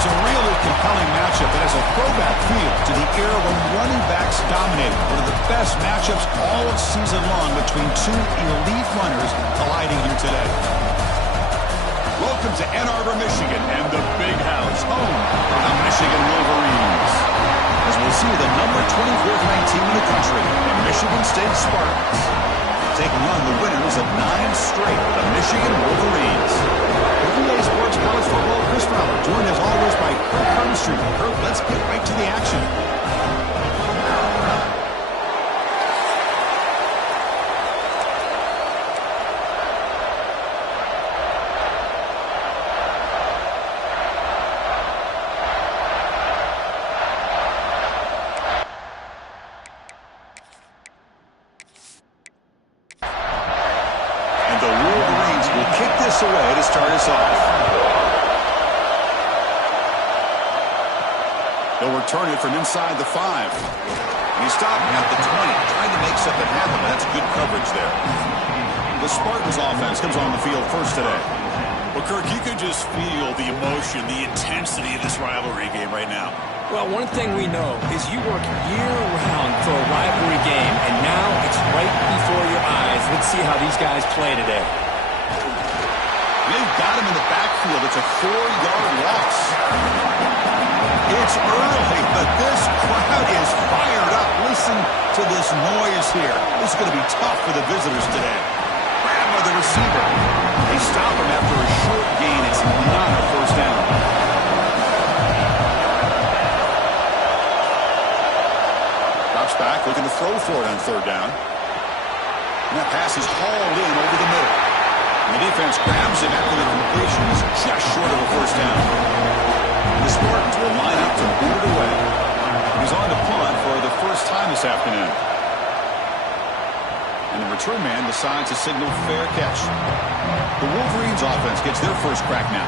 It's a really compelling matchup that has a throwback feel to the era when running backs dominated. One of the best matchups all season long between two elite runners colliding here today. Welcome to Ann Arbor, Michigan, and the Big House, home of the Michigan Wolverines. As we'll see the number 24th ranked team in the country, the Michigan State Spartans, taking on the winners of 9 straight, the Michigan Wolverines. PA Sports College Football, Chris Fowler, joined as always by Kirk Herbstreit. Kirk, let's get right to the action. Away to start us off. They'll return it from inside the 5. And he's stopping at the 20, trying to make something happen, but that's good coverage there. The Spartans offense comes on the field first today. Well, Kirk, you can just feel the emotion, the intensity of this rivalry game right now. Well, one thing we know is you work year-round for a rivalry game, and now it's right before your eyes. Let's see how these guys play today. They've got him in the backfield. It's a 4-yard loss. It's early, but this crowd is fired up. Listen to this noise here. This is going to be tough for the visitors today. Grab by the receiver. They stop him after a short gain. It's not a first down. Drops back, looking to throw for it on 3rd down. And that pass is hauled in over the middle. The defense grabs him after the completion is just short of a first down. The Spartans will line up to boot it away. He's on to punt for the first time this afternoon. And the return man decides to signal fair catch. The Wolverines offense gets their first crack now.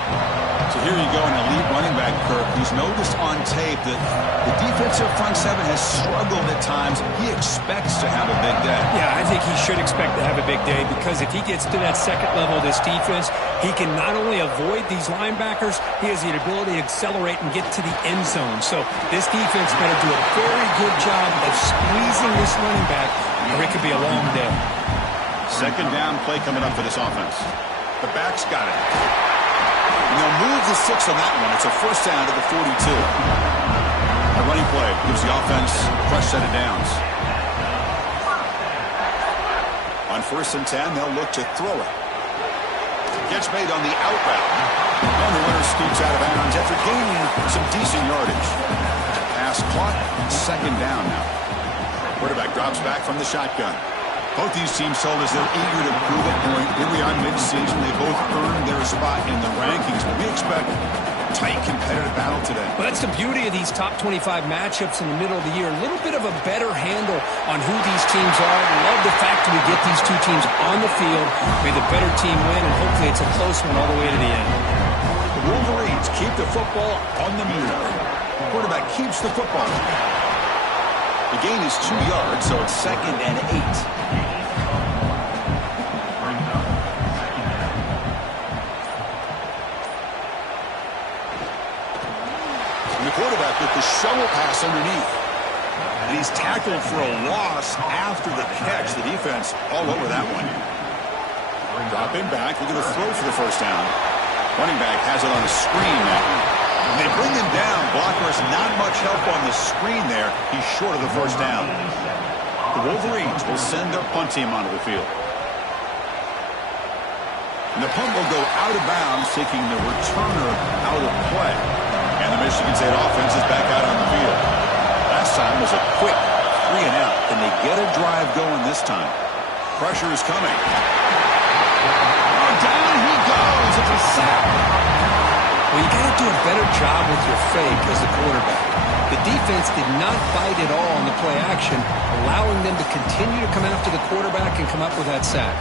So here you go, an elite running back, Kirk. He's noticed on tape that the defensive front 7 has struggled at times. He expects to have a big day. Yeah, I think he should expect to have a big day because if he gets to that second level of this defense, he can not only avoid these linebackers, he has the ability to accelerate and get to the end zone. So this defense better do a very good job of squeezing this running back, or it could be a long day. Second down play coming up for this offense. The back's got it. And they'll move the 6 on that one. It's a first down to the 42. A running play gives the offense a fresh set of downs. On 1st and 10, they'll look to throw it. Gets made on the out route. And the runner scoots out of bounds after gaining some decent yardage. Pass caught. 2nd down now. Quarterback drops back from the shotgun. Both these teams told us they're eager to prove a point. Here we are mid-season. They both earned their spot in the rankings. But we expect a tight, competitive battle today. Well, that's the beauty of these top 25 matchups in the middle of the year. A little bit of a better handle on who these teams are. I love the fact that we get these two teams on the field. May the better team win, and hopefully it's a close one all the way to the end. The Wolverines keep the football on the move. The quarterback keeps the football. The gain is 2 yards, so it's 2nd and 8. Quarterback with the shovel pass underneath. And he's tackled for a loss after the catch. The defense all over that one. Dropping back. Look at the throw for the first down. Running back has it on a screen now. And they bring him down. Blocker has not much help on the screen there. He's short of the first down. The Wolverines will send their punt team onto the field. And the punt will go out of bounds, taking the returner out of play. And the Michigan State offense is back out on the field. Last time was a quick 3 and out. Can they get a drive going this time? Pressure is coming. Oh, down he goes. It's a sack. Well, you got to do a better job with your fake as a quarterback. The defense did not bite at all on the play action, allowing them to continue to come after the quarterback and come up with that sack.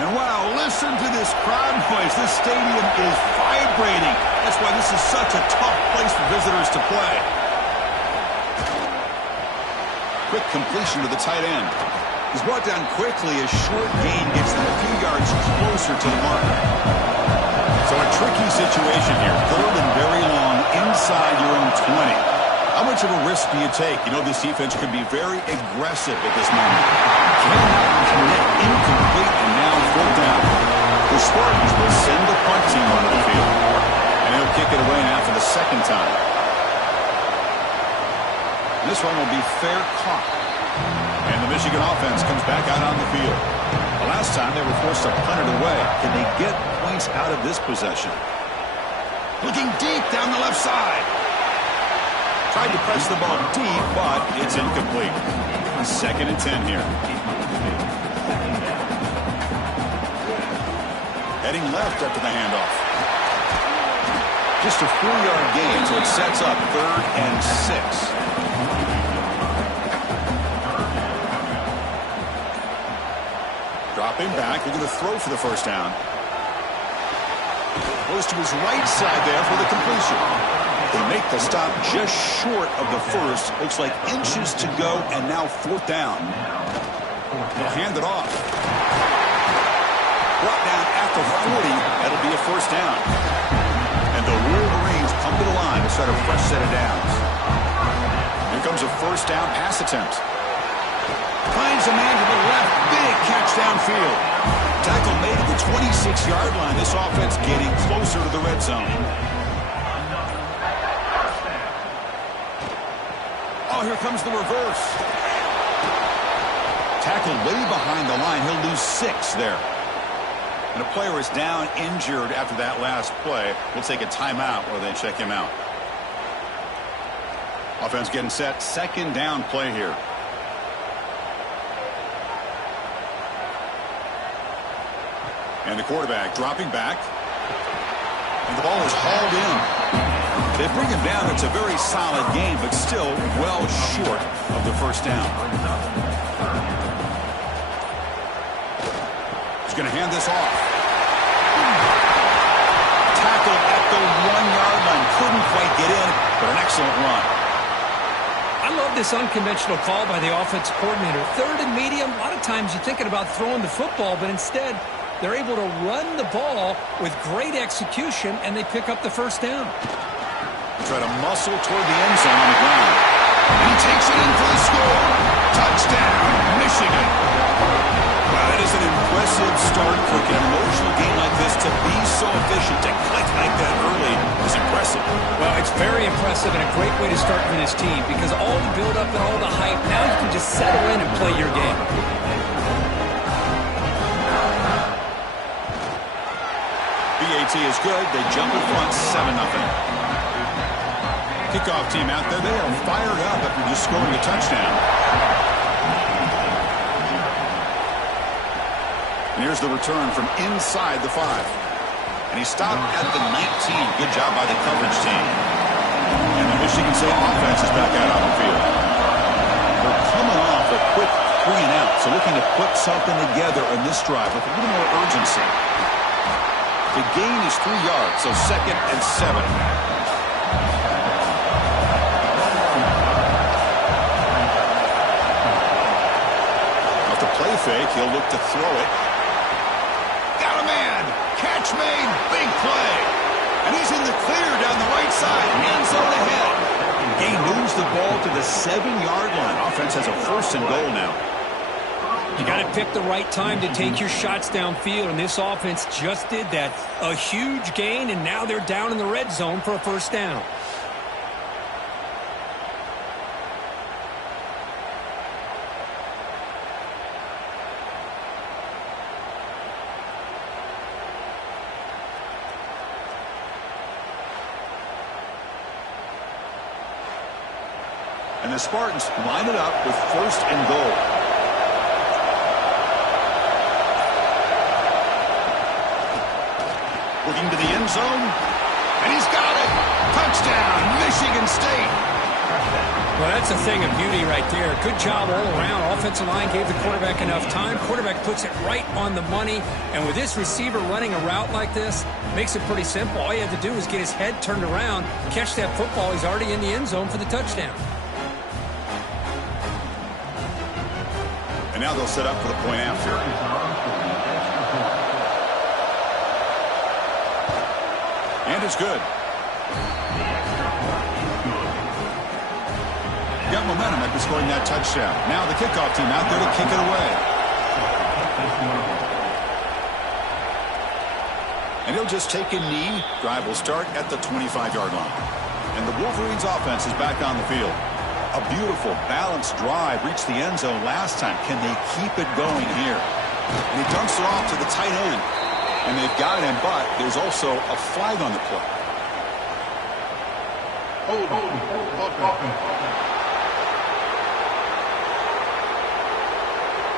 And wow, listen to this crowd noise. This stadium is vibrating. That's why this is such a tough place for visitors to play. Quick completion to the tight end. He's brought down quickly. A short gain gets them a few yards closer to the mark. So a tricky situation here. Third and very long inside your own 20. How much of a risk do you take? You know, this defense could be very aggressive at this moment. Connect incomplete, and now fourth down. The Spartans will send the punt team onto the field. And he'll kick it away now for the second time. This one will be fair caught. And the Michigan offense comes back out on the field. The last time they were forced to punt it away. Can they get points out of this possession? Looking deep down the left side. Tried to press the ball deep, but it's incomplete. 2nd and 10 here. Heading left after the handoff. Just a 4-yard gain, so it sets up 3rd and 6. Dropping back, looking to throw for the first down. Goes to his right side there for the completion. They make the stop just short of the first. Looks like inches to go, and now 4th down. They'll hand it off. Brought down after 40. That'll be a first down. And the Wolverines come to the line to start a fresh set of downs. Here comes a first down pass attempt. Finds a man to the left. Big catch downfield. Tackle made at the 26-yard line. This offense getting closer to the red zone. Oh, here comes the reverse. Tackle way behind the line. He'll lose 6 there. And a player is down injured after that last play. We'll take a timeout while they check him out. Offense getting set. 2nd down play here. And the quarterback dropping back. And the ball is hauled in. They bring him down. It's a very solid game, but still well short of the first down. He's going to hand this off. Tackled at the 1-yard line. Couldn't quite get in, but an excellent run. I love this unconventional call by the offensive coordinator. 3rd and medium, a lot of times you're thinking about throwing the football, but instead they're able to run the ball with great execution, and they pick up the first down. Try to muscle toward the end zone on the ground. He takes it in for the score. Touchdown, Michigan. Wow, that is an impressive start. For an emotional game like this, to be so efficient, to click like that early is impressive. Well, it's very impressive and a great way to start for this team because all the build-up and all the hype, now you can just settle in and play your game. BAT is good. They jump in front, 7-0. Kickoff team out there. They are fired up after just scoring a touchdown. And here's the return from inside the 5. And he stopped at the 19. Good job by the coverage team. And the Michigan State offense is back out on the field. They're coming off a quick 3-and-out. So looking to put something together in this drive with a little more urgency. The gain is 3 yards, so 2nd and 7. Play fake, he'll look to throw it. Got a man. Catch made. Big play. And he's in the clear down the right side. End zone ahead. He moves the ball to the 7-yard line. Offense has a 1st and goal now. You got to pick the right time to take your shots downfield, and this offense just did that. A huge gain, and now they're down in the red zone for a first down. And the Spartans line it up with 1st and goal. Looking to the end zone. And he's got it. Touchdown, Michigan State. Well, that's a thing of beauty right there. Good job all around. Offensive line gave the quarterback enough time. Quarterback puts it right on the money. And with this receiver running a route like this, makes it pretty simple. All you have to do is get his head turned around, catch that football. He's already in the end zone for the touchdown. And now they'll set up for the point after. And it's good. Got momentum after scoring that touchdown. Now the kickoff team out there to kick it away. And he'll just take a knee. Drive will start at the 25-yard line. And the Wolverines offense is back on the field. A beautiful, balanced drive reached the end zone last time. Can they keep it going here? And he dumps it off to the tight end. And they've got him, but there's also a flag on the play.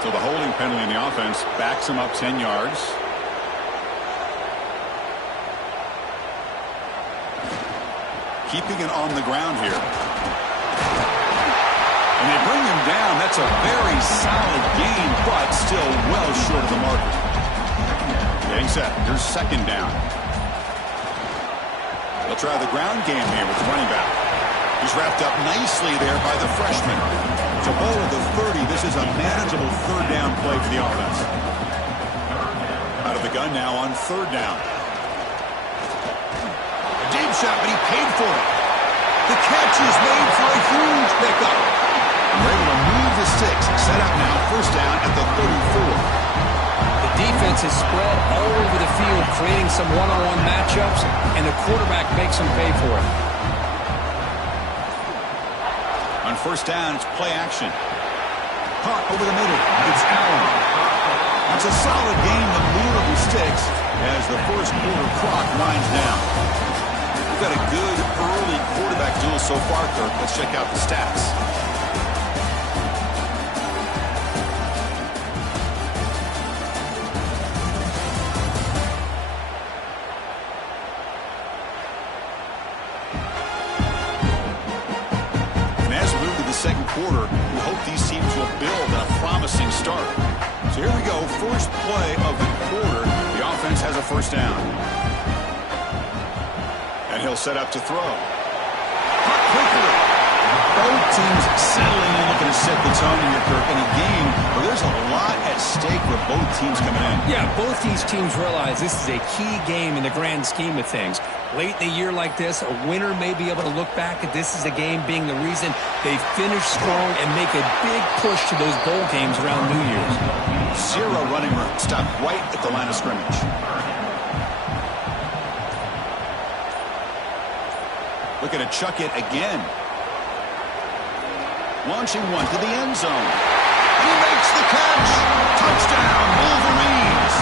So the holding penalty in the offense backs him up 10 yards. Keeping it on the ground here. And they bring him down. That's a very solid gain, but still well short of the marker. Getting set. Here's second down. They'll try the ground game here with the running back. He's wrapped up nicely there by the freshman. So ball at the 30. This is a manageable third down play for the offense. Out of the gun now on third down. A deep shot, but he paid for it. The catch is made for a huge pickup. We're able to move the sticks. Set up now, first down at the 34. The defense is spread all over the field, creating some one-on-one matchups, and the quarterback makes them pay for it. On first down, it's play action. Caught over the middle. It's Allen. That's a solid game to move the sticks as the first quarter clock winds down. We've got a good early quarterback duel so far, Kirk. Let's check out the stats. Second quarter, we hope these teams will build a promising start. So here we go, first play of the quarter. The offense has a first down. And he'll set up to throw. Caught quickly. Both teams settling in, looking to set the tone here, Kirk, in a game where there's a lot at stake for both teams coming in. Yeah, both these teams realize this is a key game in the grand scheme of things. Late in a year like this, a winner may be able to look back at this as a game being the reason they finish strong and make a big push to those bowl games around New Year's. Zero running room. Stopped right at the line of scrimmage. Looking to chuck it again. Launching one to the end zone. And he makes the catch. Touchdown, Wolverines.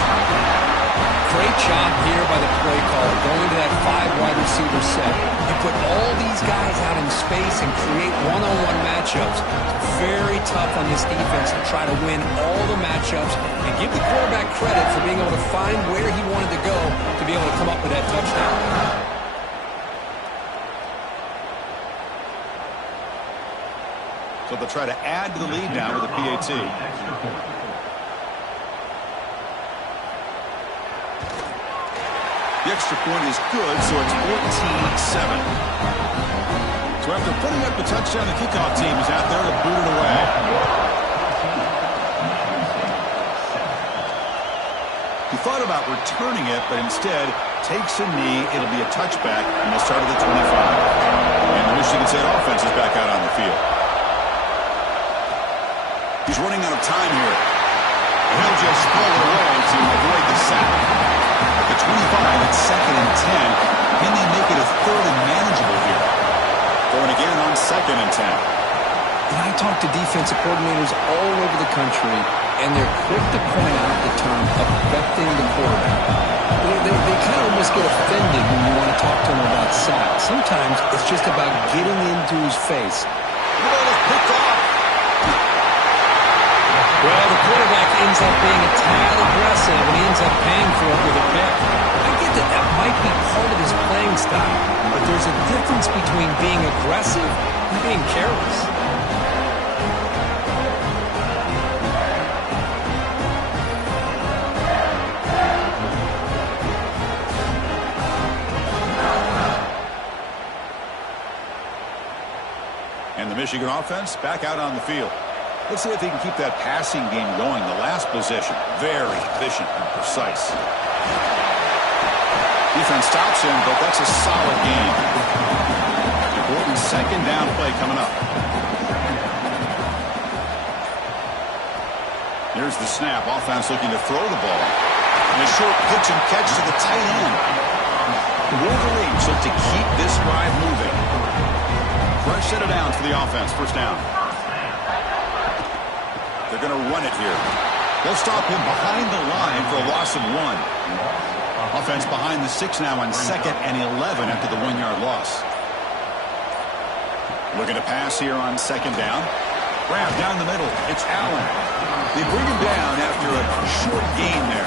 Great job here by the play caller, going to that 5-wide receiver set. You put all these guys out in space and create one-on-one matchups. It's very tough on this defense to try to win all the matchups and give the quarterback credit for being able to find where he wanted to go to be able to come up with that touchdown. So they'll try to add to the lead now with a PAT. The extra point is good, so it's 14-7. So after putting up the touchdown, the kickoff team is out there to boot it away. He thought about returning it, but instead takes a knee. It'll be a touchback, and they'll start at the 25. And the Michigan State offense is back out on the field. He's running out of time here. And he'll just pull it away to avoid the sack. At the 25, it's second and 10. Can they make it a third and manageable here? Going again on second and 10. And I talk to defensive coordinators all over the country, and they're quick to point out the term affecting the quarterback. They kind of almost get offended when you want to talk to them about sacks. Sometimes it's just about getting into his face. The ball is picked off. Well, the quarterback ends up being a tad aggressive, and he ends up paying for it with a pick. I get that that might be part of his playing style, but there's a difference between being aggressive and being careless. And the Michigan offense back out on the field. Let's see if they can keep that passing game going. The last possession, very efficient and precise. Defense stops him, but that's a solid game. Important second down play coming up. Here's the snap. Offense looking to throw the ball. And a short pitch and catch to the tight end. The Wolverines look to keep this drive moving. Fresh set of downs for the offense. First down. They're going to run it here. They'll stop him behind the line for a loss of 1. Offense behind the 6 now on 2nd and 11 after the 1-yard loss. Looking to pass here on 2nd down. Grab down the middle. It's Allen. They bring him down after a short gain there.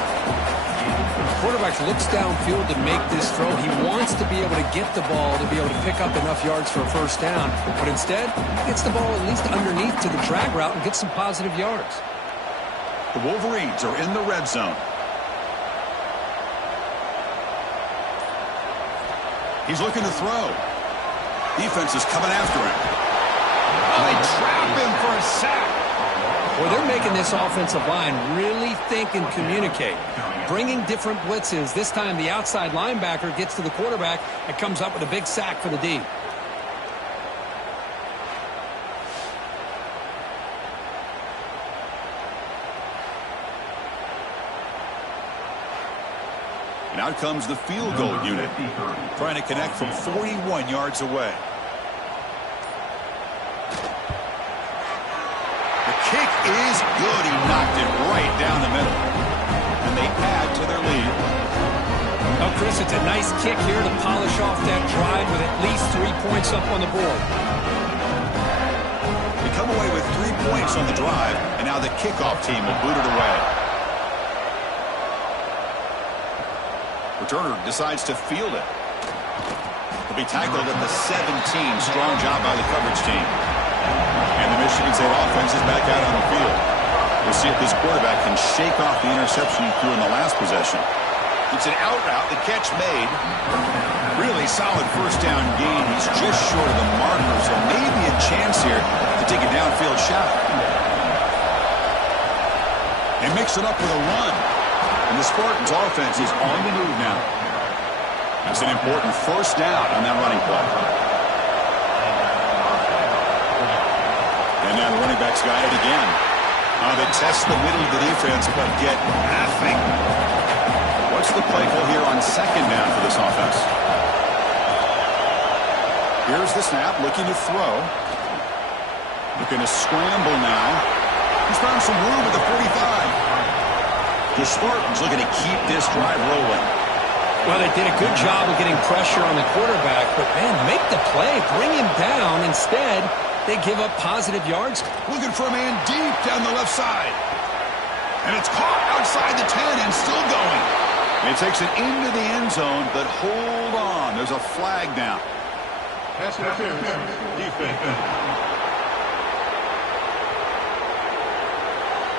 Quarterback looks downfield to make this throw. He wants to be able to get the ball to be able to pick up enough yards for a first down. But instead, he gets the ball at least underneath to the drag route and gets some positive yards. The Wolverines are in the red zone. He's looking to throw. Defense is coming after him. Oh, they trap him for a sack. Well, they're making this offensive line really think and communicate. Bringing different blitzes. This time the outside linebacker gets to the quarterback and comes up with a big sack for the D. And out comes the field goal unit, trying to connect from 41 yards away. The kick is good. He knocked it right down the middle. And they add to their lead. Oh, Chris, it's a nice kick here to polish off that drive with at least 3 points up on the board. They come away with 3 points on the drive, and now the kickoff team will boot it away. Returner decides to field it. He'll be tackled at the 17. Strong job by the coverage team. And the Michigan State offense is back out on the field. We'll see if this quarterback can shake off the interception he threw in the last possession. It's an out route. The catch made. Really solid first down gain. He's just short of the marker, so maybe a chance here to take a downfield shot. They mix it up with a run. And the Spartans offense is on the move now. That's an important first down on that running play. And now the running backs got it again. They test the middle of the defense, but get nothing. What's the play call here on second down for this offense? Here's the snap, looking to throw. Looking to scramble now. He's found some room at the 45. The Spartans looking to keep this drive rolling. Well, they did a good job of getting pressure on the quarterback, but, man, make the play. Bring him down. Instead, they give up positive yards. Looking for a man deep down the left side. And it's caught outside the 10 and still going. And he takes it into the end zone, but hold on. There's a flag down. Pass interference. Defense.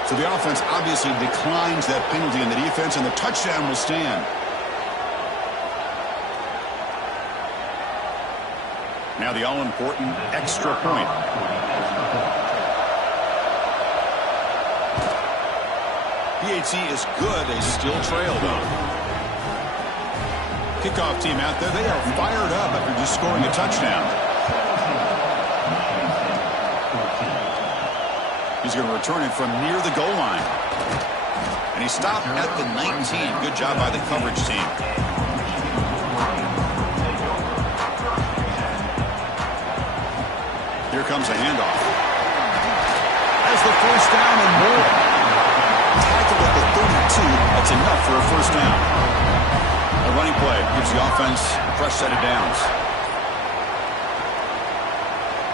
So the offense obviously declines that penalty in the defense, and the touchdown will stand. Now the all-important extra point. PAT is good. They still trail, though. Kickoff team out there. They are fired up after just scoring a touchdown. He's going to return it from near the goal line. And he stopped at the 19. Good job by the coverage team. Here comes a handoff. Has the first down and more. Tackled at the 32. That's enough for a first down. A running play gives the offense a fresh set of downs.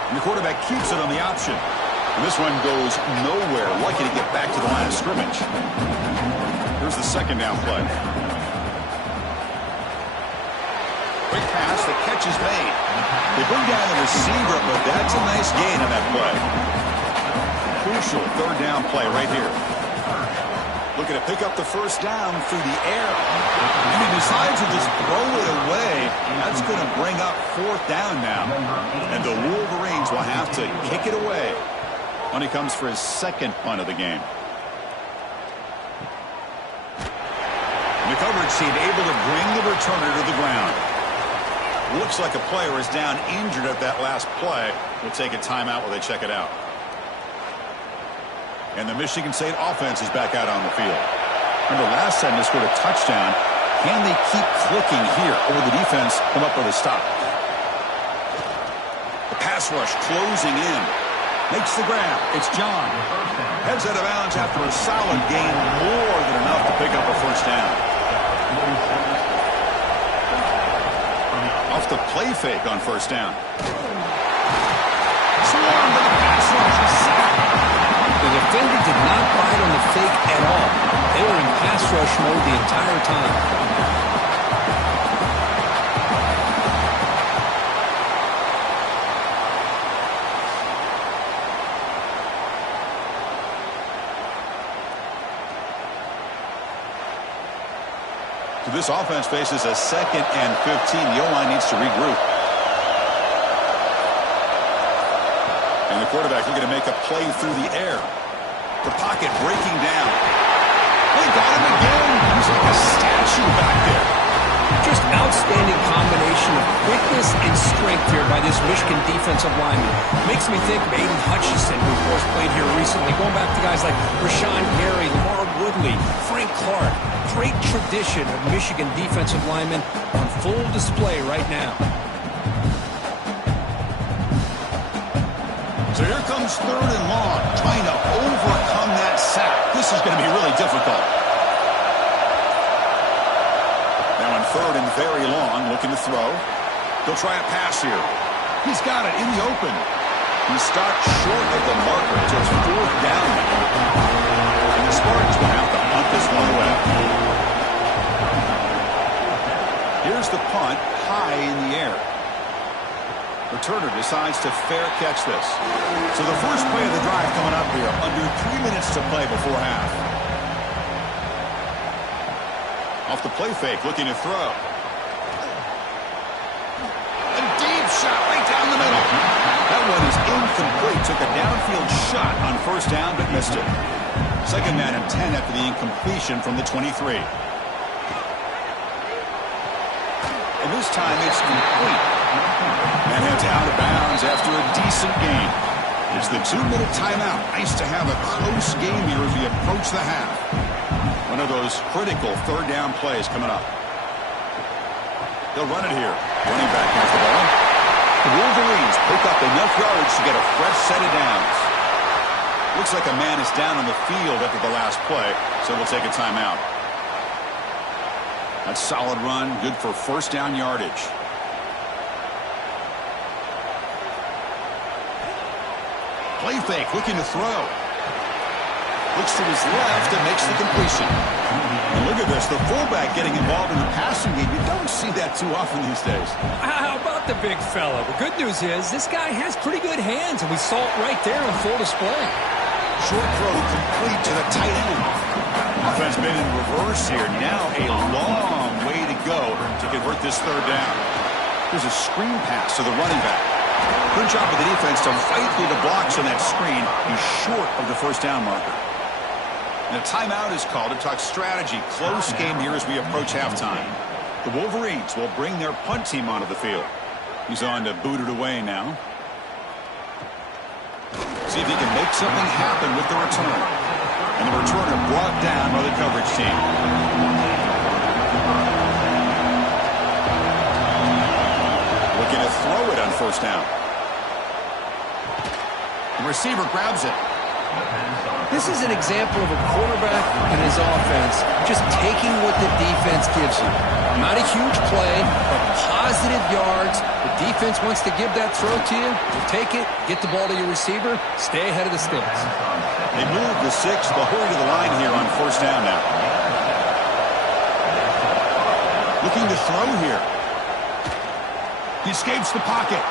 And the quarterback keeps it on the option. And this one goes nowhere. Lucky to get back to the line of scrimmage. Here's the second down play. Quick pass. The catch is made. They bring down the receiver, but that's a nice gain on that play. Crucial third down play right here. Looking to pick up the first down through the air. And he decides to just throw it away. That's going to bring up fourth down now. And the Wolverines will have to kick it away. When he comes for his second punt of the game. The coverage team able to bring the returner to the ground. Looks like a player is down injured at that last play. We'll take a timeout while they check it out. And the Michigan State offense is back out on the field. Remember, last time they scored a touchdown. Can they keep clicking here, or will the defense come up with a stop? The pass rush closing in. Makes the grab. It's John. Heads out of bounds after a solid gain, more than enough to pick up a first down. Off the play fake on first down. Swarmed to the pass rush. The defender did not bite on the fake at all. They were in pass rush mode the entire time. So this offense faces a 2nd and 15. The O-line needs to regroup. And the quarterback looking to make a play through the air. The pocket breaking down. They got him again. He's like a statue back there. Just outstanding combination of quickness and strength here by this Michigan defensive lineman. Makes me think of Aiden Hutchinson, who of course played here recently. Going back to guys like Rashawn Gary, Lamar Woodley, Frank Clark. Great tradition of Michigan defensive linemen on full display right now. So here comes 3rd and long, trying to overcome that sack. This is going to be really difficult. Now on 3rd and very long, looking to throw. He'll try a pass here. He's got it in the open. He's stopped short of the marker. So it's 4th down. And the Spartans will have to punt this one away. Here's the punt, high in the air. Returner decides to fair catch this. So the first play of the drive coming up here, under 3 minutes to play before half. Off the play fake, looking to throw. A deep shot right down the middle. That one is incomplete. Took a downfield shot on first down, but missed it. 2nd man and 10 after the incompletion from the 23. And this time it's complete. And it's out of bounds after a decent gain. It's the 2-minute timeout. Nice to have a close game here as we approach the half. One of those critical 3rd down plays coming up. They'll run it here. Running back has the ball. The Wolverines pick up enough yards to get a fresh set of downs. Looks like a man is down on the field after the last play, so we'll take a timeout. That's a solid run, good for first down yardage. Play fake, looking to throw. Looks to his left and makes the completion. And look at this, the fullback getting involved in the passing game. You don't see that too often these days. How about the big fella? The good news is this guy has pretty good hands, and we saw it right there on full display. Short throw complete to the tight end. Offense been in reverse here. Now a long way to go to convert this 3rd down. There's a screen pass to the running back. Good job of the defense to fight through the blocks on that screen. He's short of the first down marker. And a timeout is called to talk strategy. Close game here as we approach halftime. The Wolverines will bring their punt team onto the field. He's on to boot it away now. See if he can make something happen with the return. And the returner brought down by the coverage team. Looking to throw it on first down. The receiver grabs it. This is an example of a quarterback and his offense just taking what the defense gives you. Not a huge play, but positive yards. The defense wants to give that throw to you. You take it, get the ball to your receiver, stay ahead of the sticks. They move the 6, but hurry to the line here on first down now. Looking to throw here. He escapes the pocket.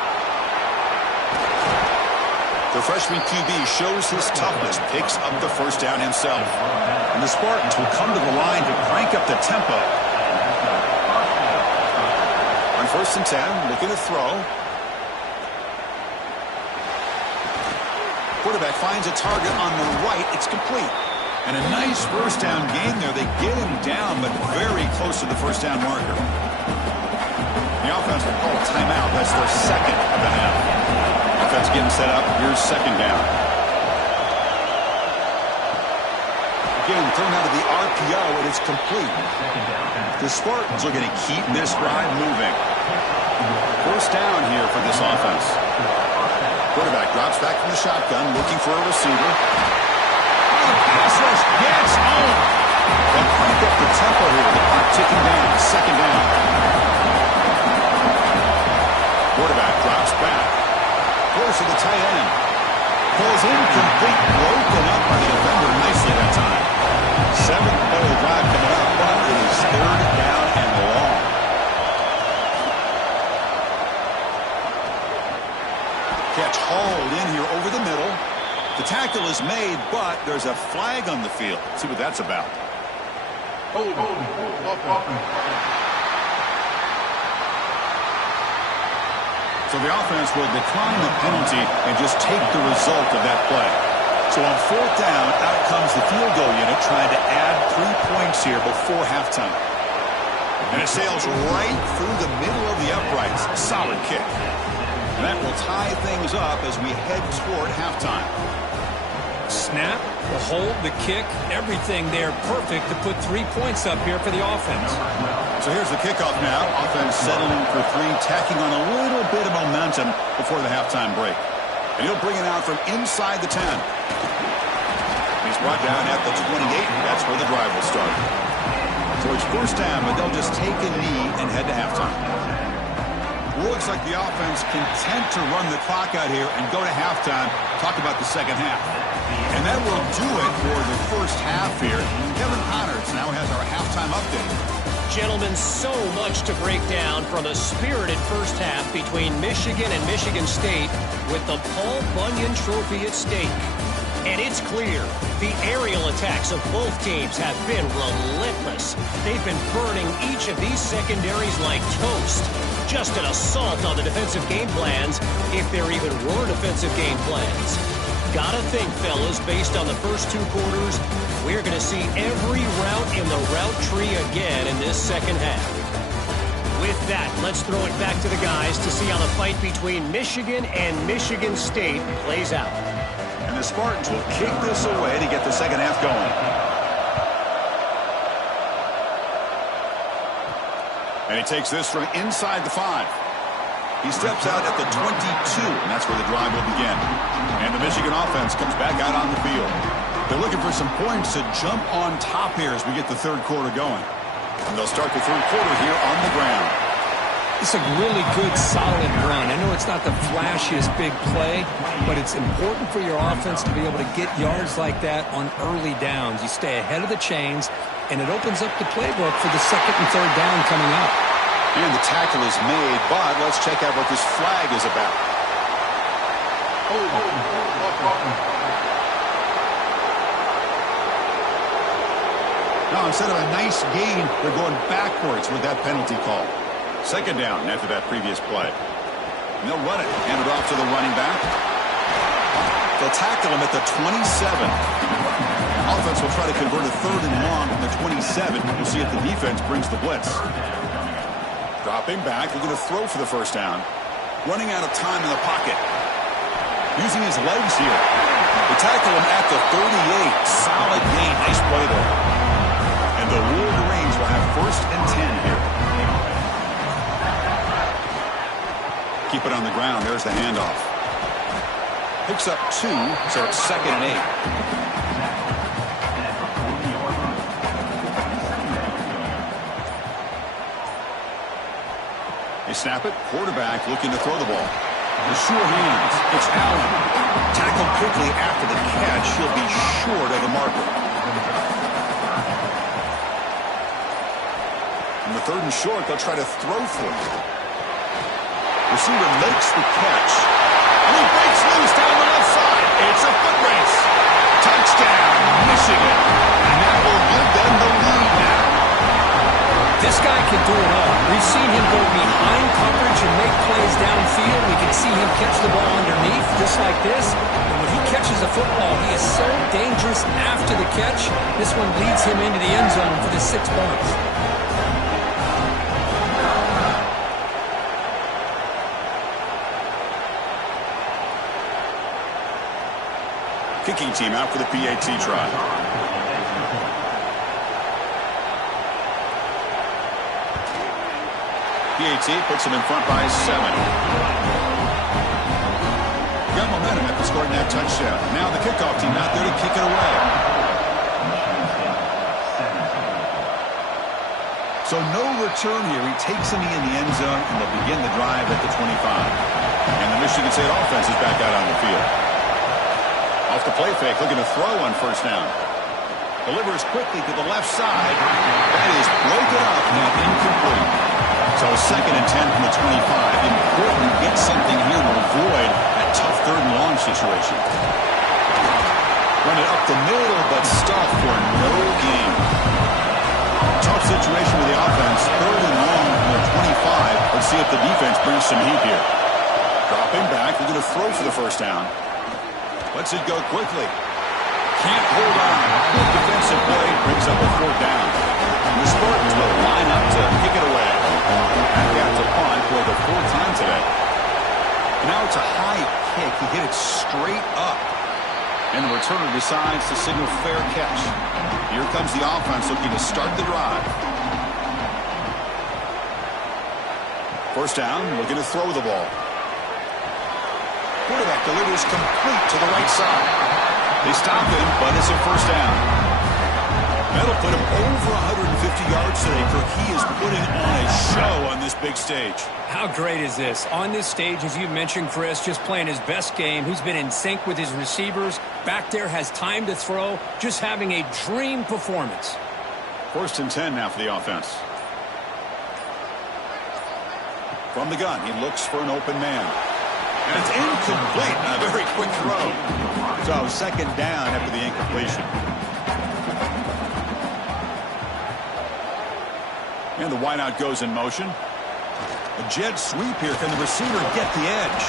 The freshman QB shows his toughness, picks up the first down himself. And the Spartans will come to the line to crank up the tempo. On 1st and 10, looking to throw. Quarterback finds a target on the right. It's complete. And a nice first down gain there. They get him down, but very close to the first down marker. The offense will call a timeout. That's their second of the half. Offense getting set up. Here's second down. Again, thrown out of the RPO, and it's complete. The Spartans are going to keep this drive moving. First down here for this offense. Quarterback drops back from the shotgun, looking for a receiver. The pass rush gets on. They'll crank up the tempo here with the clock ticking down. Second down. Quarterback drops back. Throws to the tight end. Pulls incomplete. Broken up by the defender nicely that time. Seventh play of the drive coming up, but it is third down and long. Catch hauled in here over the middle. The tackle is made, but there's a flag on the field. Let's see what that's about. So the offense will decline the penalty and just take the result of that play. So on fourth down, out comes the field goal unit trying to add 3 points here before halftime. And it sails right through the middle of the uprights. Solid kick. And that will tie things up as we head toward halftime. Snap, the hold, the kick, everything there perfect to put 3 points up here for the offense. So here's the kickoff now. Offense settling for 3, tacking on a little bit of momentum before the halftime break. And he'll bring it out from inside the 10. He's brought down at the 28. That's where the drive will start. So it's first down, but they'll just take a knee and head to halftime. Looks like the offense content to run the clock out here and go to halftime. Talk about the second half. And that will do it for the first half here. Kevin Connors now has our halftime update. Gentlemen, so much to break down from a spirited first half between Michigan and Michigan State with the Paul Bunyan Trophy at stake. And it's clear the aerial attacks of both teams have been relentless. They've been burning each of these secondaries like toast. Just an assault on the defensive game plans, if there even were defensive game plans. Gotta think, fellas, based on the first 2 quarters, we're going to see every route in the route tree again in this second half. With that, let's throw it back to the guys to see how the fight between Michigan and Michigan State plays out. And the Spartans will kick this away to get the second half going. And he takes this from inside the 5. He steps out at the 22, and that's where the drive will begin. And the Michigan offense comes back out on the field. They're looking for some points to jump on top here as we get the third quarter going. And they'll start the third quarter here on the ground. It's a really good, solid run. I know it's not the flashiest big play, but it's important for your offense to be able to get yards like that on early downs. You stay ahead of the chains, and it opens up the playbook for the second and third down coming up. And the tackle is made, but let's check out what this flag is about. Now, instead of a nice gain, they're going backwards with that penalty call. Second down after that previous play. And they'll run it. Hand it off to the running back. They'll tackle him at the 27. Offense will try to convert a third and long from the 27. We'll see if the defense brings the blitz. Dropping back, looking to throw for the first down. Running out of time in the pocket. Using his legs here. They tackle him at the 38. Solid gain. Nice play there. And the Wolverines will have first and 10 here. Keep it on the ground. There's the handoff. Picks up 2, so it's second and 8. They snap it. Quarterback looking to throw the ball. The sure hands. It's Allen. Tackled quickly after the catch. He'll be short of the marker. On the third and short, they'll try to throw for it. Receiver makes the catch. And he breaks loose down the left side. It's a foot race. Touchdown, Michigan. And that will give them the lead now. This guy can do it all. We've seen him go behind coverage and make plays downfield. We can see him catch the ball underneath just like this. And when he catches a football, he is so dangerous after the catch. This one leads him into the end zone for the 6 points. Kicking team out for the PAT try. PAT puts him in front by 7. Got momentum after scoring that touchdown. Now the kickoff team out there to kick it away. So no return here. He takes him in the end zone, and they'll begin the drive at the 25. And the Michigan State offense is back out on the field. Off the play fake, looking to throw on first down. Delivers quickly to the left side. That is broken up and incomplete. So 2nd and 10 from the 25. Important to get something here to avoid that tough 3rd and long situation. Run it up the middle, but stuffed for no gain. Tough situation with the offense. 3rd and long from the 25. Let's see if the defense brings some heat here. Dropping back, looking to throw for the first down. Lets it go quickly. Can't hold on. Good defensive play. Brings up a 4th down. And the Spartans will line up to kick it away. Back out to punt for the 4th time today. And now it's a high kick. He hit it straight up. And the returner decides to signal fair catch. Here comes the offense looking to start the drive. First down, looking to throw the ball. Quarterback delivers complete to the right side. They stop him, but it's a first down. That'll put him over 150 yards today, Kirk. He is putting on a show on this big stage. How great is this? On this stage, as you mentioned, Chris, just playing his best game. He's been in sync with his receivers. Back there, has time to throw. Just having a dream performance. 1st and 10 now for the offense. From the gun, he looks for an open man. And it's incomplete. A very quick throw. So 2nd down after the incompletion. And the wideout goes in motion. A jet sweep here. Can the receiver get the edge?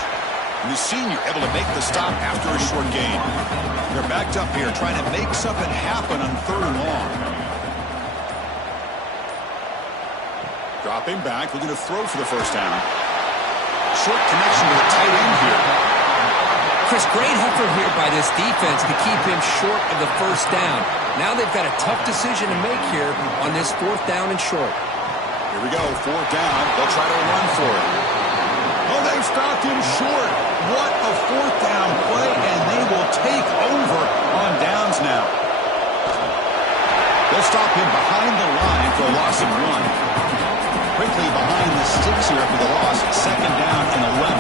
And the senior able to make the stop after a short gain. They're backed up here trying to make something happen on 3rd and long. Dropping back, looking to throw for the first down. Short connection with a tight end here. Chris, great effort here by this defense to keep him short of the first down. Now they've got a tough decision to make here on this 4th down and short. Here we go, 4th down. They'll try to run for it. Oh, they've stopped him short. What a 4th down play, and they will take over on downs now. They'll stop him behind the line for a loss of 1. Quickly behind the sticks here after the loss. 2nd down and 11.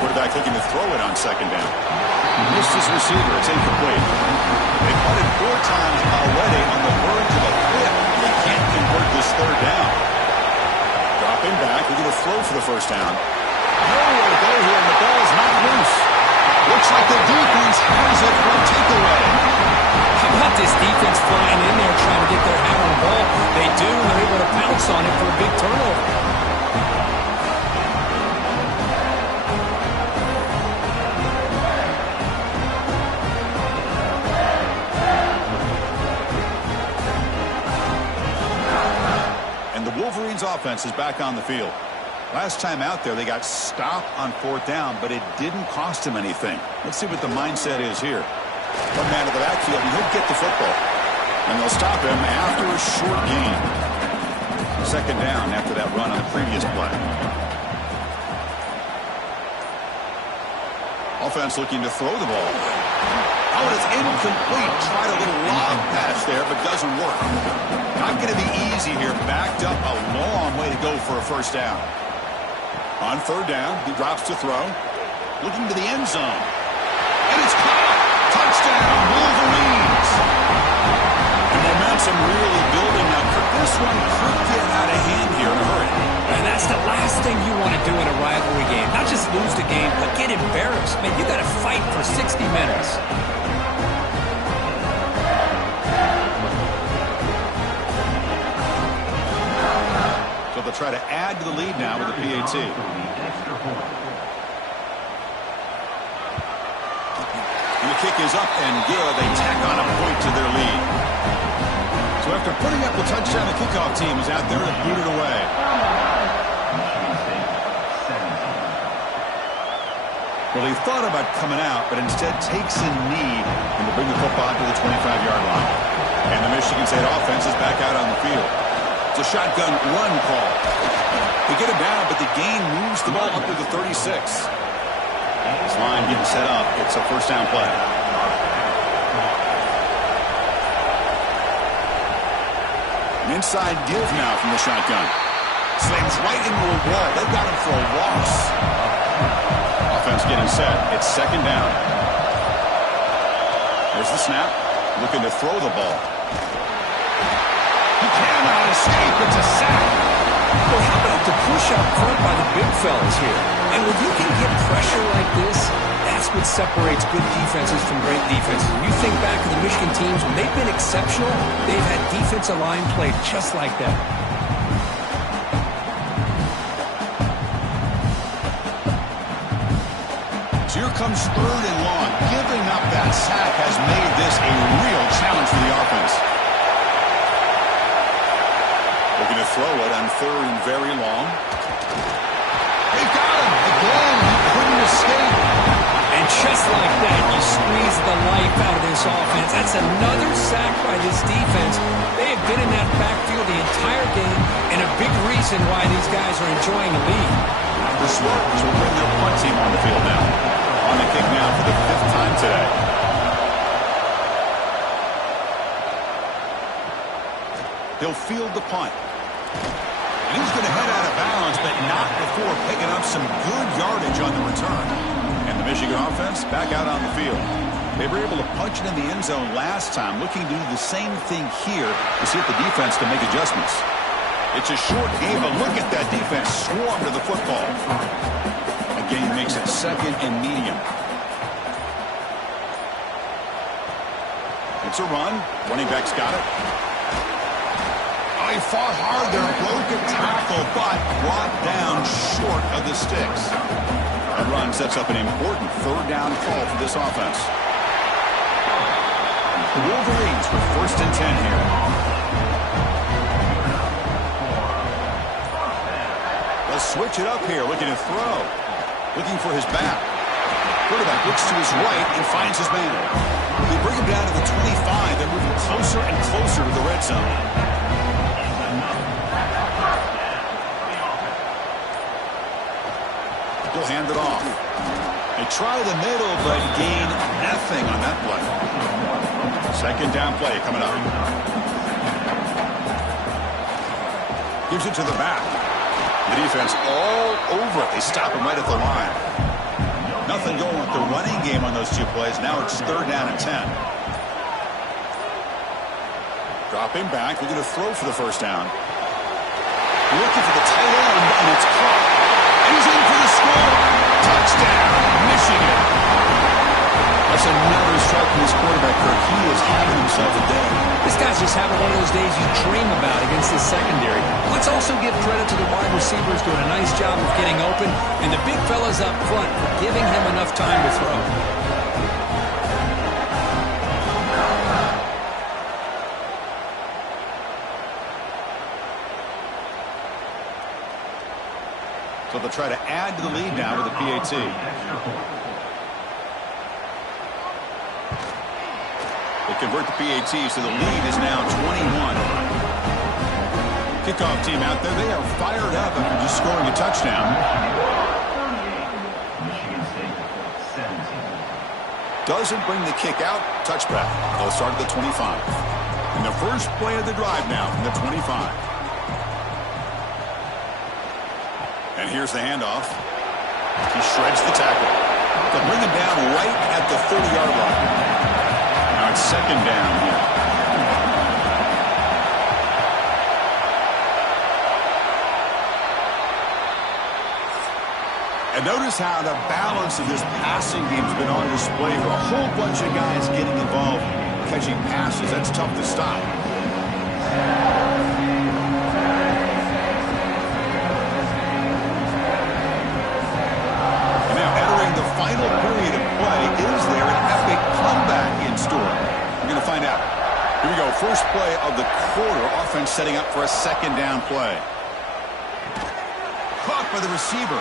Quarterback looking to throw it on 2nd down. Missed his receiver. It's incomplete. They punted 4 times already on the verge of a 5th. They can't convert this 3rd down. Dropping back. Looking to throw for the first down. Nowhere to go here, and the ball is not loose. Looks like the defense has it for a takeaway. How about this defense flying in there trying to get their hand on the ball? They do, and they're able to pounce on it for a big turnover. And the Wolverines offense is back on the field. Last time out there, they got stopped on 4th down, but it didn't cost him anything. Let's see what the mindset is here. One man to the backfield, and he'll get the football. And they'll stop him after a short gain. 2nd down after that run on the previous play. Offense looking to throw the ball. Oh, it's incomplete. Tried a little lob pass there, but doesn't work. Not going to be easy here. Backed up a long way to go for a first down. On 3rd down, he drops to throw. Looking to the end zone. And it's caught. Touchdown, Wolverines. And momentum really building now. This one could get out of hand here in a hurry. And that's the last thing you want to do in a rivalry game. Not just lose the game, but get embarrassed. Man, you got to fight for 60 minutes. So they'll try to add to the lead now with the PAT. the kick is up and good. They tack on a point to their lead. So after putting up the touchdown, the kickoff team is out there to boot it away. Well, he thought about coming out, but instead takes a knee and to bring the football to the 25-yard line. And the Michigan State offense is back out on the field. It's a shotgun run call. They get it down, but the gain moves the ball up to the 36. This line getting set up. It's a first down play. An inside give now from the shotgun. Slams right into a wall. They got him for a loss. Offense getting set. It's second down. There's the snap. Looking to throw the ball. He cannot escape. It's a sack. Well, how about the push up front by the big fellas here? And when you can get pressure like this, that's what separates good defenses from great defenses. When you think back to the Michigan teams, when they've been exceptional, they've had defensive line play just like that. So here comes third and long. Giving up that sack has made this a real challenge for the offense. Looking to throw it on third and very long. They got him again. He couldn't escape. And just like that, you squeeze the life out of this offense. That's another sack by this defense. They have been in that backfield the entire game, and a big reason why these guys are enjoying the lead. The Spartans will bring their punt team on the field now. On the kick now for the 5th time today. He'll field the punt. And he's going to head out of bounds, but not before picking up some good yardage on the return. And the Michigan offense back out on the field. They were able to punch it in the end zone last time, looking to do the same thing here to see if the defense can make adjustments. It's a short game, but look at that defense swarm to the football. Again, he makes it second and medium. It's a run. Running back's got it. He fought hard there, broke a tackle, but brought down short of the sticks. That run sets up an important third down call for this offense. The Wolverines with 1st and 10 here. They'll switch it up here, looking to throw. Looking for his back. Quarterback looks to his right and finds his man. They bring him down to the 25. They're moving closer and closer to the red zone. He'll hand it off. They try the middle, but gain nothing on that play. Second down play coming up. Gives it to the back. The defense all over it. They stop him right at the line. Nothing going with the running game on those two plays. Now it's third down and 10. Dropping back. We're going to throw for the first down. Looking for the tight end, and it's caught. He's in for the score. Touchdown, Michigan. That's another strike from his quarterback, Kirk. He is having himself a day. This guy's just having one of those days you dream about against the secondary. Let's also give credit to the wide receivers doing a nice job of getting open, and the big fellas up front for giving him enough time to throw. So they'll try to add to the lead now with a PAT. They convert the PAT, so the lead is now 21. Kickoff team out there. They are fired up after just scoring a touchdown. Doesn't bring the kick out. Touchback. They'll start at the 25. And the first play of the drive now from the 25. And here's the handoff. He shreds the tackle. They'll bring him down right at the 30-yard line. Now it's second down here. And notice how the balance of this passing game has been on display for a whole bunch of guys getting involved catching passes. That's tough to stop. Final period of play. Is there an epic First play of the quarter, offense setting up for a second down play. Caught by the receiver.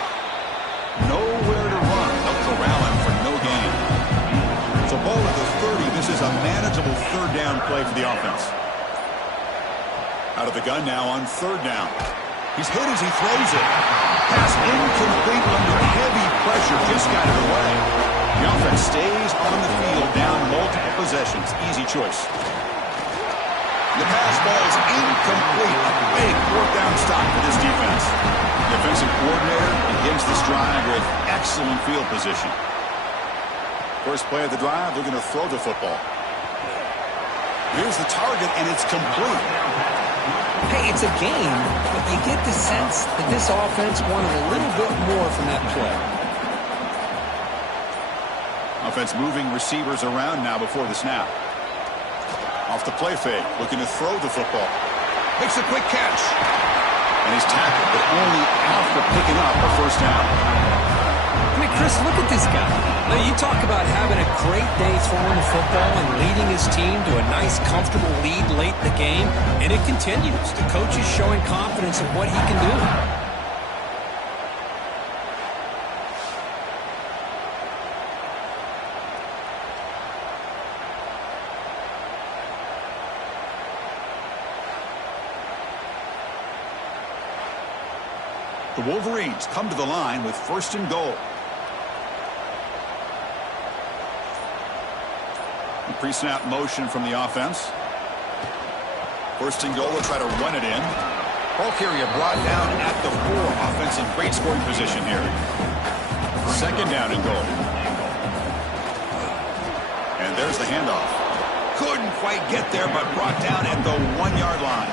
Nowhere to run. They'll corral him for no gain. So ball at the 30. This is a manageable third down play for the offense. Out of the gun now on third down. He's hit as he throws it. Pass incomplete under heavy pressure. Just got it away. The offense stays on the field down multiple possessions. Easy choice. The pass ball is incomplete. A big fourth down stop for this defense. The defensive coordinator begins this drive with excellent field position. First play of the drive, they're going to throw the football. Here's the target, and it's complete. Hey, it's a game, but you get the sense that this offense wanted a little bit more from that play. Offense moving receivers around now before the snap. Off the play fake, looking to throw the football. Makes a quick catch. And he's tackled, but only after picking up a first down. I mean, Chris, look at this guy. Now, you talk about having a great day throwing the football and leading his team to a nice, comfortable lead late in the game, and it continues. The coach is showing confidence in what he can do. The Wolverines come to the line with first and goal. The pre-snap motion from the offense. First and goal, will try to run it in. Ball carrier brought down at the 4. Offense in great scoring position here. Second down and goal. And there's the handoff. Couldn't quite get there, but brought down at the 1-yard line.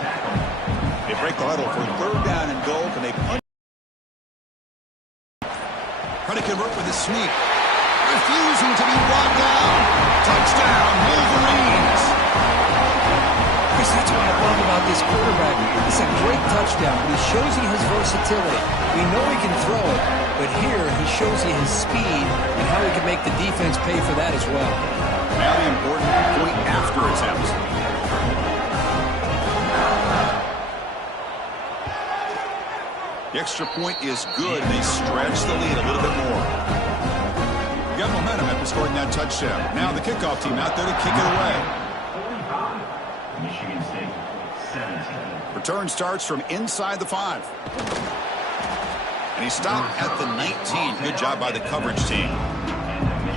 They break the huddle for third down and goal. Can they punch? Trying to convert with a sneak. Refusing to be brought down. Touchdown, Wolverines. Chris, that's what I love about this quarterback. It's a great touchdown, but he shows you his versatility. We know he can throw it, but here he shows you his speed and how he can make the defense pay for that as well. Now the important point after attempt. The extra point is good. They stretch the lead a little bit more. You got momentum after scoring that touchdown. Now the kickoff team out there to kick it away. Michigan State, 17. Return starts from inside the 5. And he stopped at the 19. Good job by the coverage team.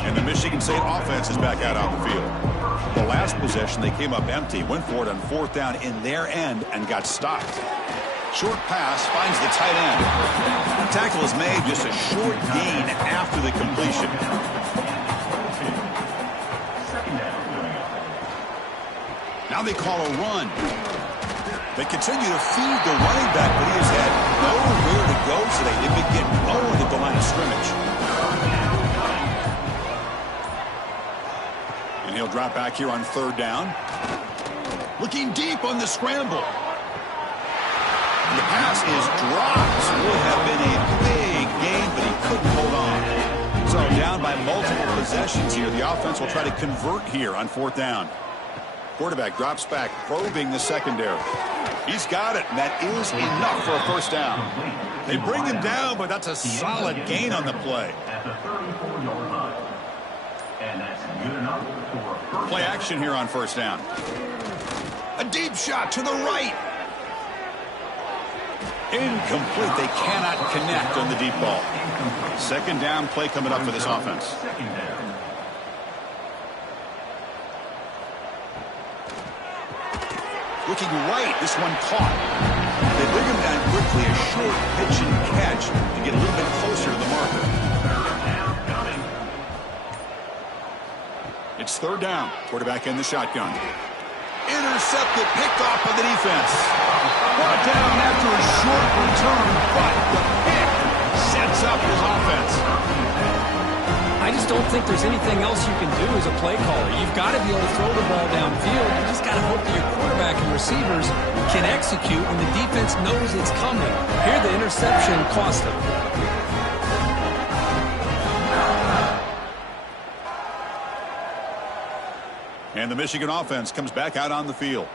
And the Michigan State offense is back out on the field. The last possession, they came up empty, went for it on fourth down in their end and got stopped. Short pass finds the tight end. The tackle is made, just a short gain after the completion. Now they call a run. They continue to feed the running back, but he has had nowhere to go today. They've been getting going at the line of scrimmage. And he'll drop back here on third down. Looking deep on the scramble. The pass is dropped. Would have been a big gain, but he couldn't hold on. So down by multiple possessions here. The offense will try to convert here on fourth down. Quarterback drops back, probing the secondary. He's got it, and that is enough for a first down. They bring him down, but that's a solid gain on the play. At the 34-yard line. And that's good enough for a first. Play action here on first down. A deep shot to the right. Incomplete. They cannot connect on the deep ball. Second down play coming up for this offense. Second down. Looking right. This one caught. They bring him down quickly. A short pitch and catch to get a little bit closer to the marker. It's third down. Quarterback in the shotgun. Intercepted, picked off by the defense. Brought down after a short return, but the pick sets up his offense. I just don't think there's anything else you can do as a play caller. You've got to be able to throw the ball downfield. You just got to hope that your quarterback and receivers can execute when the defense knows it's coming. Here, the interception cost them. And the Michigan offense comes back out on the field.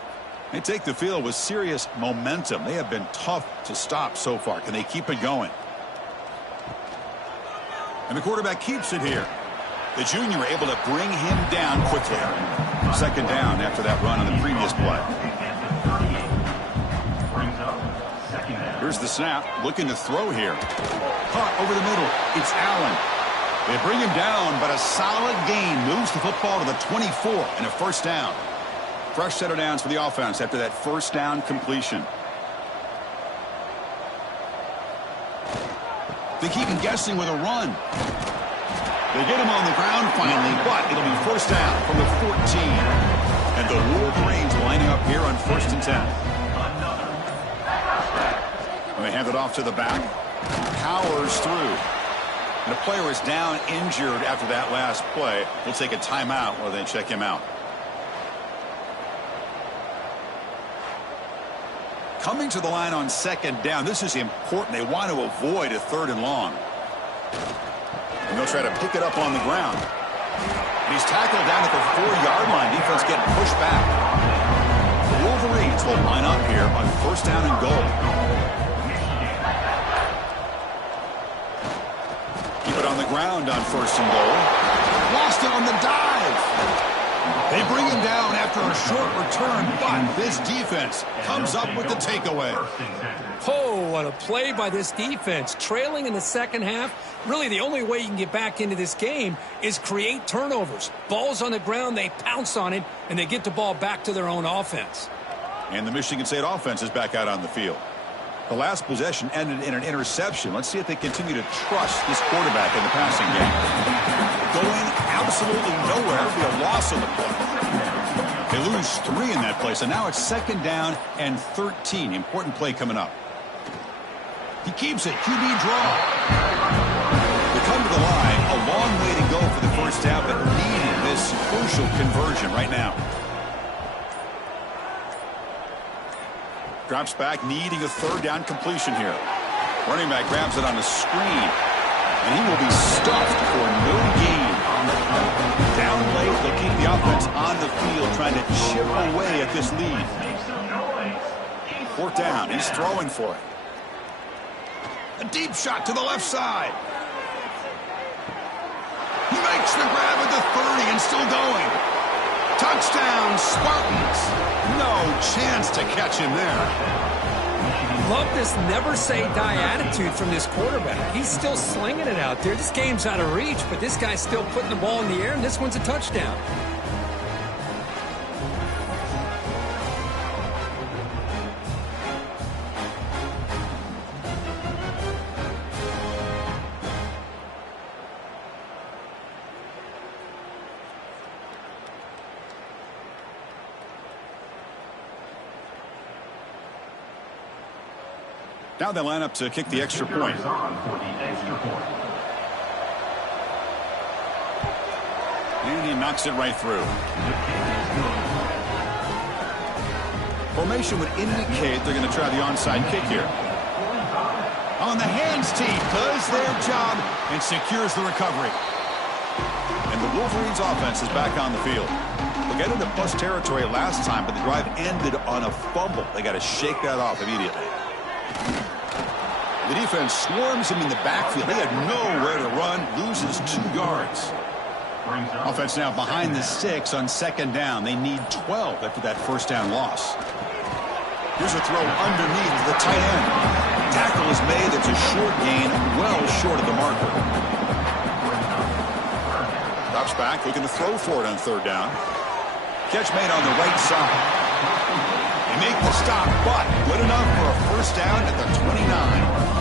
They take the field with serious momentum. They have been tough to stop so far. Can they keep it going? And the quarterback keeps it here. The junior able to bring him down quickly. Second down after that run on the previous play. Here's the snap. Looking to throw here. Caught over the middle. It's Allen. They bring him down, but a solid gain moves the football to the 24 and a first down. Fresh set of downs for the offense after that first down completion. They keep him guessing with a run. They get him on the ground finally, but it'll be first down from the 14. And the Wolverines lining up here on 1st and 10. When they hand it off to the back, powers through. And the player is down injured after that last play. We'll take a timeout while they check him out. Coming to the line on second down. This is important. They want to avoid a 3rd and long. And they'll try to pick it up on the ground. And he's tackled down at the 4-yard line. Defense getting pushed back. The Wolverines will line up here on 1st down and goal. Keep it on the ground on 1st and goal. Lost it on the dive. They bring him down after a short return, but this defense comes up with the takeaway. Oh, what a play by this defense. Trailing in the second half, really the only way you can get back into this game is create turnovers. Ball's on the ground, they pounce on it, and they get the ball back to their own offense. And the Michigan State offense is back out on the field. The last possession ended in an interception. Let's see if they continue to trust this quarterback in the passing game. Going absolutely nowhere. It'll be a loss on the play. They lose 3 in that play, so now it's 2nd down and 13. Important play coming up. He keeps it. QB draw. They come to the line. A long way to go for the first down, but needing this crucial conversion right now. Drops back, needing a 3rd down completion here. Running back grabs it on the screen, and he will be stuffed for no gain. Down late, they'll keep the offense on the field, trying to chip away at this lead. 4th down, he's throwing for it. A deep shot to the left side. He makes the grab at the 30 and still going. Touchdown, Spartans. No chance to catch him there. Love this never-say-die attitude from this quarterback. He's still slinging it out there. This game's out of reach, but this guy's still putting the ball in the air, and this one's a touchdown. Now they line up to kick the extra point. And he knocks it right through. Formation would indicate they're going to try the onside kick here. On the hands team does their job and secures the recovery. And the Wolverines offense is back on the field. They got into plus territory last time, but the drive ended on a fumble. They got to shake that off immediately. The defense swarms him in the backfield. They had nowhere to run, loses 2 yards. Offense now behind the 6 on 2nd down. They need 12 after that first down loss. Here's a throw underneath the tight end. Tackle is made. It's a short gain, well short of the marker. Drops back, looking to throw for it on 3rd down. Catch made on the right side. They make the stop, but good enough for a first down at the 29.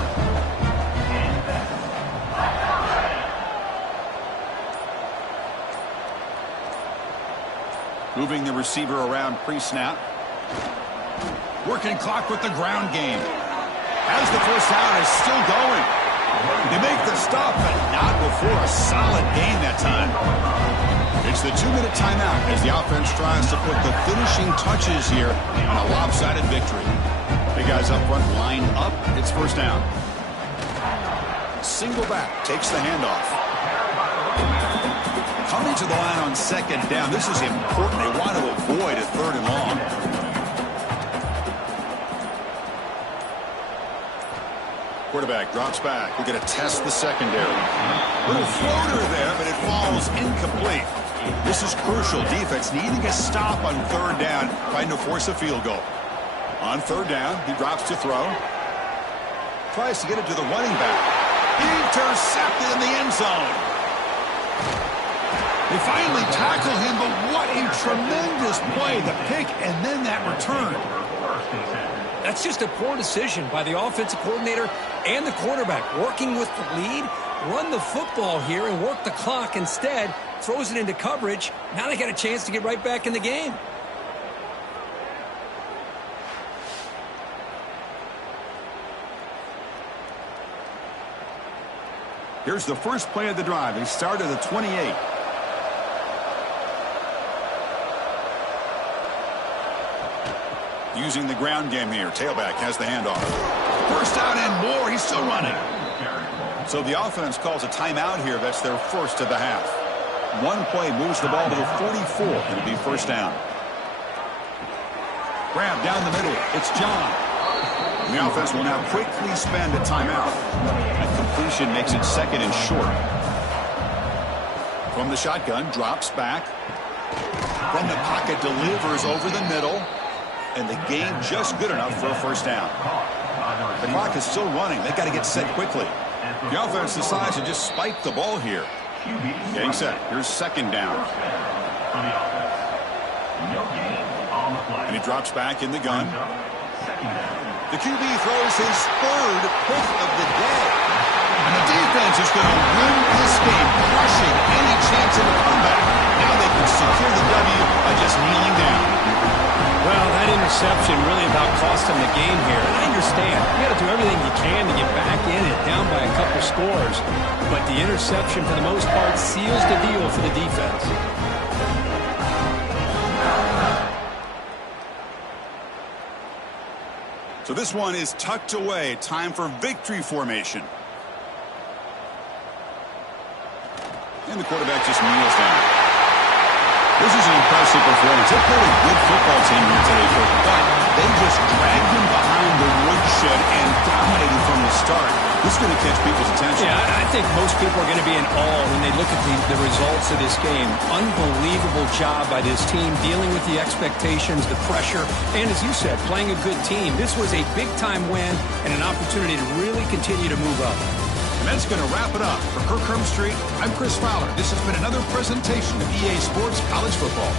Moving the receiver around pre-snap. Working clock with the ground game. As the first down is still going. They make the stop, but not before a solid gain that time. It's the 2-minute timeout as the offense tries to put the finishing touches here on a lopsided victory. Big guys up front line up. It's first down. Single back takes the handoff. Coming to the line on 2nd down. This is important. They want to avoid a 3rd and long. Quarterback drops back. We're going to test the secondary. Little floater there, but it falls incomplete. This is crucial. Defense needing a stop on third down, trying to force a field goal. On third down, he drops to throw. Tries to get it to the running back. Intercepted in the end zone. They finally tackle him, but what a tremendous play. The pick and then that return. That's just a poor decision by the offensive coordinator and the quarterback. Working with the lead, run the football here and work the clock instead. Throws it into coverage. Now they got a chance to get right back in the game. Here's the first play of the drive. He started at 28. Using the ground game here. Tailback has the handoff. First down and more. He's still running. So the offense calls a timeout here. That's their first of the half. One play moves the ball to the 44. It'll be first down. Grab down the middle. It's John. The offense will now quickly spend a timeout. That completion makes it second and short. From the shotgun, drops back. From the pocket, delivers over the middle. And the game just good enough for a first down. The clock is still running. They've got to get set quickly. The offense decides to just spike the ball here. Getting set. Here's second down. And he drops back in the gun. The QB throws his third pick of the day. And the defense is going to win this game, crushing any chance of a comeback. Now they can secure the W by just kneeling down. Well, that interception really about cost them the game here. And I understand. You got to do everything you can to get back in it, down by a couple scores. But the interception, for the most part, seals the deal for the defense. So this one is tucked away. Time for victory formation. And the quarterback just kneels down. This is an impressive performance. They played a good football team here today, but they just dragged him behind the woodshed and dominated from the start. This is going to catch people's attention. Yeah, I think most people are going to be in awe when they look at the results of this game. Unbelievable job by this team dealing with the expectations, the pressure, and as you said, playing a good team. This was a big-time win and an opportunity to really continue to move up. And that's going to wrap it up. For Kirk Herbstreit, I'm Chris Fowler. This has been another presentation of EA Sports College Football.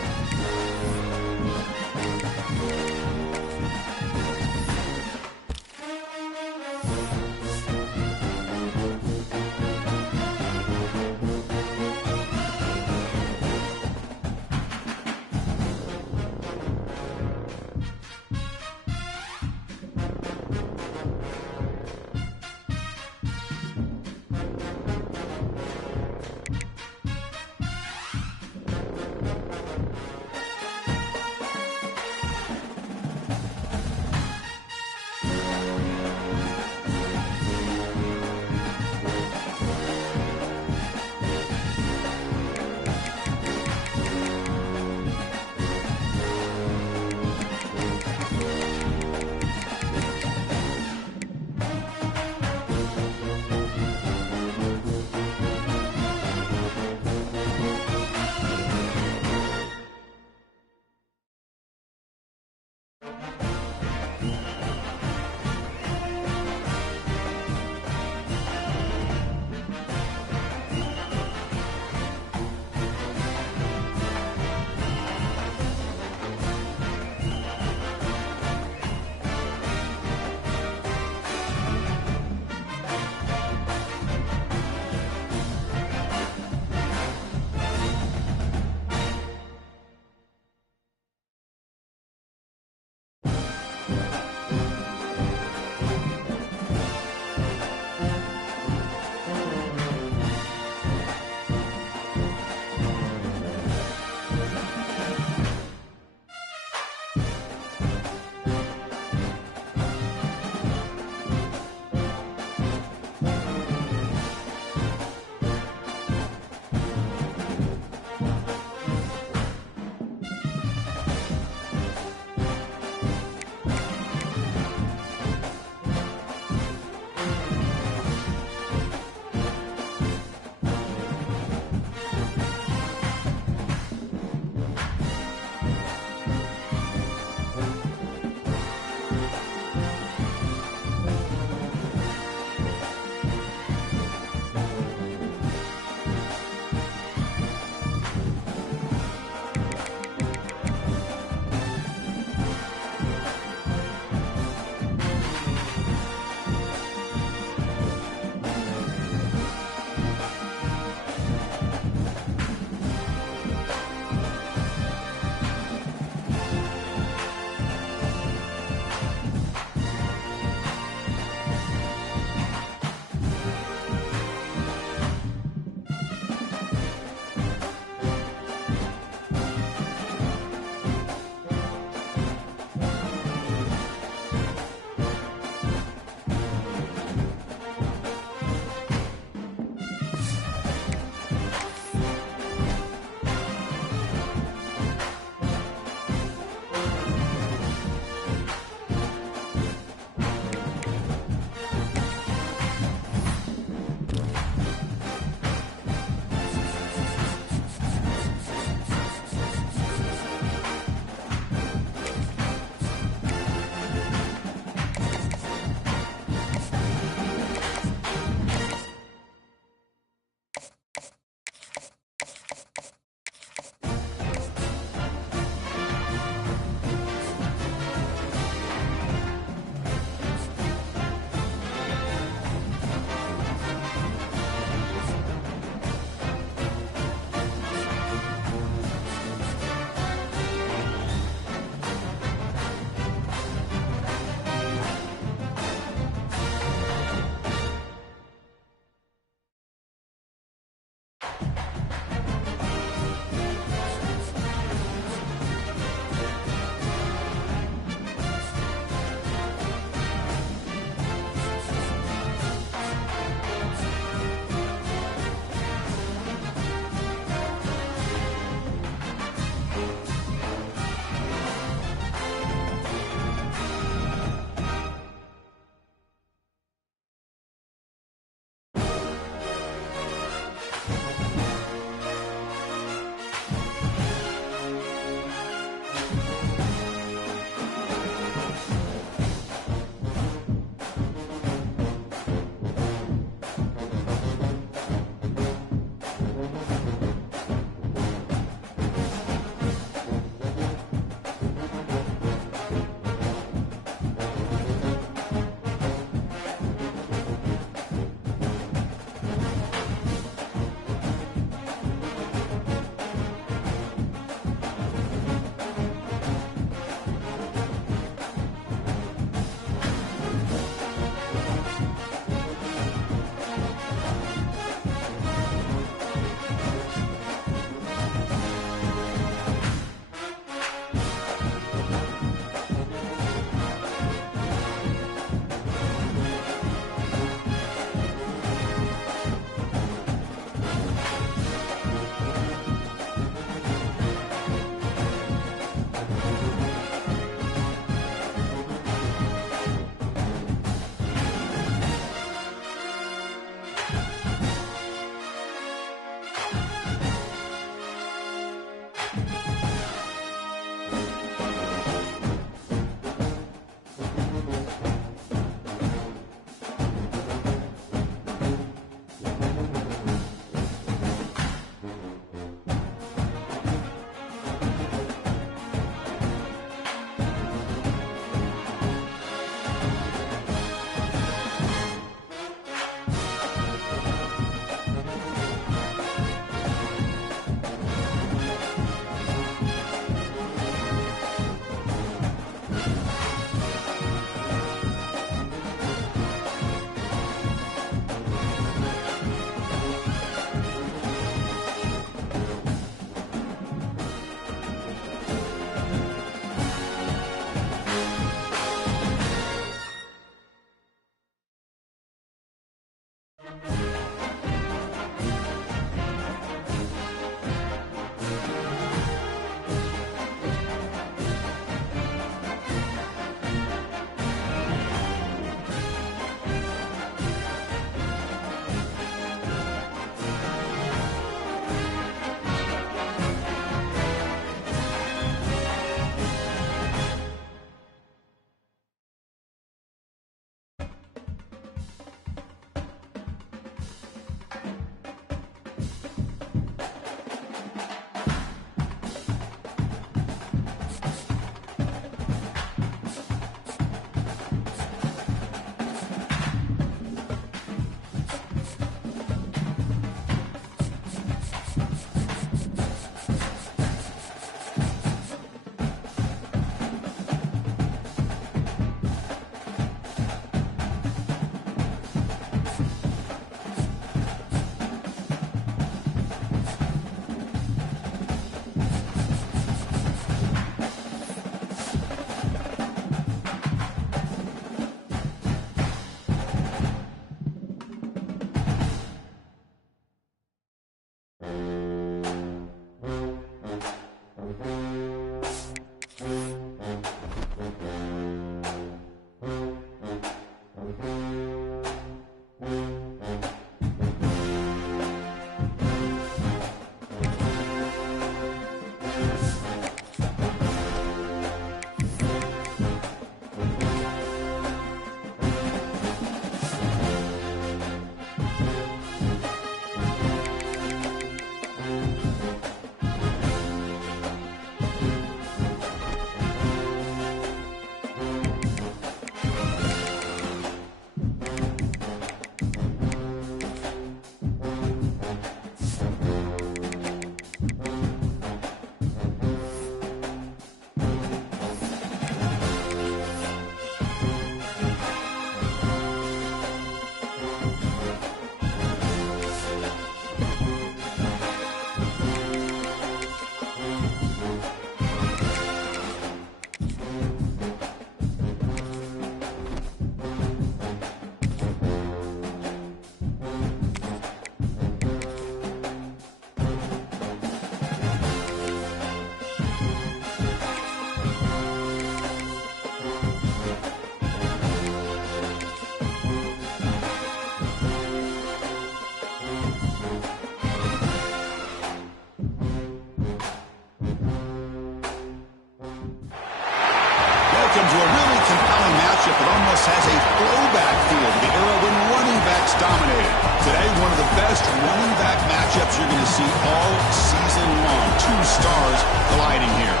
into a really compelling matchup that almost has a throwback feel to the era when running backs dominated. Today, one of the best running back matchups you're going to see all season long. Two stars colliding here.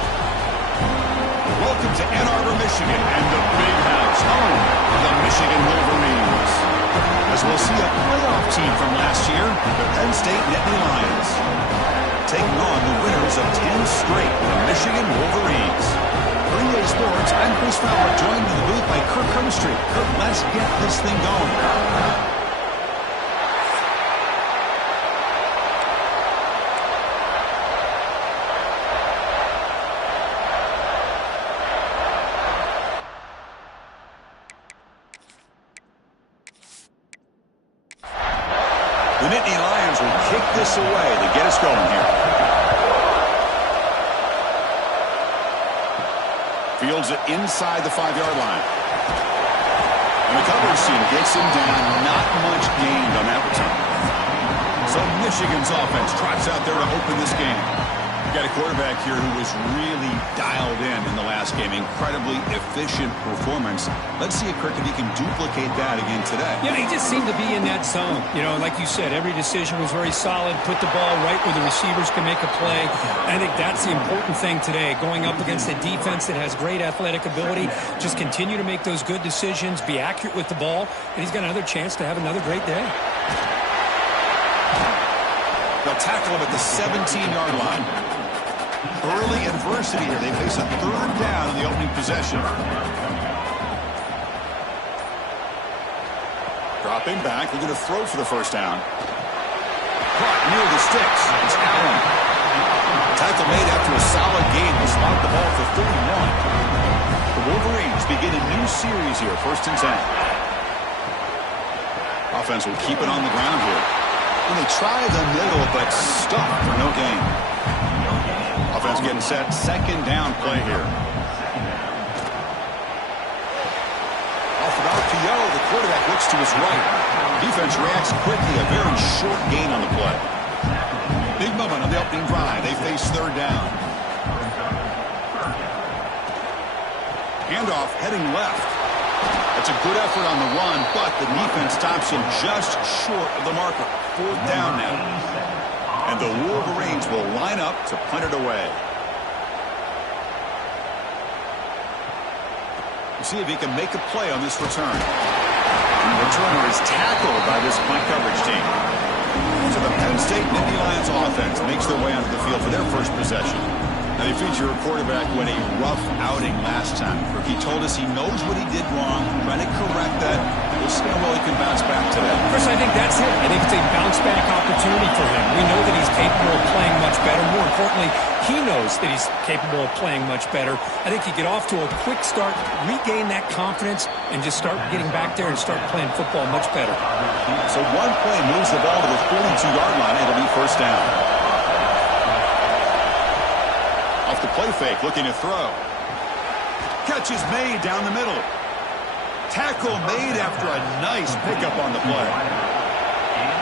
Welcome to Ann Arbor, Michigan, and the Big House, home of the Michigan Wolverines. As we'll see a playoff team from last year, the Penn State Nittany Lions, taking on the winners of 10 straight, the Michigan Wolverines. 3A Sports, I'm Chris Fowler, joined in the booth by Kirk Herbstreit. Kirk, let's get this thing going. The Nittany Lions will kick this away to get us going here. Fields it inside the 5-yard line. And the coverage team gets him down. Not much gained on that return. So Michigan's offense trots out there to open this game. Got a quarterback here who was really dialed in the last game. Incredibly efficient performance. Let's see if Kirk, if he can duplicate that again today. Yeah, he just seemed to be in that zone. You know, like you said, every decision was very solid. Put the ball right where the receivers can make a play. I think that's the important thing today. Going up against a defense that has great athletic ability. Just continue to make those good decisions. Be accurate with the ball. And he's got another chance to have another great day. They'll tackle him at the 17-yard line. Early adversity here. They face a third down in the opening possession. Dropping back, looking to throw for the first down. Caught near the sticks. It's Allen. Tackle made after a solid gain. They spot the ball for 31. The Wolverines begin a new series here, 1st and 10. Offense will keep it on the ground here. And they try the middle, but stuck for no gain. Offense getting set. 2nd down play here. Off an RPO, the quarterback looks to his right. Defense reacts quickly. A very short gain on the play. Big moment on the opening drive. They face 3rd down. Handoff heading left. That's a good effort on the run, but the defense stops him just short of the marker. 4th down now. And the Wolverines will line up to punt it away. We'll see if he can make a play on this return. And the returner is tackled by this punt coverage team. So the Penn State Nittany Lions offense makes their way onto the field for their first possession. Now they feature a quarterback who had a rough outing last time. He told us he knows what he did wrong, trying to correct that. We'll see how well he can bounce back today. Chris, I think that's it. I think it's a bounce-back opportunity for him. We know that he's capable of playing much better. More importantly, he knows that he's capable of playing much better. I think he get off to a quick start, regain that confidence, and just start getting back there and start playing football much better. So one play moves the ball to the 42-yard line. It'll be 1st down. Off the play fake, looking to throw. Catch is made down the middle. Tackle made after a nice pickup on the play.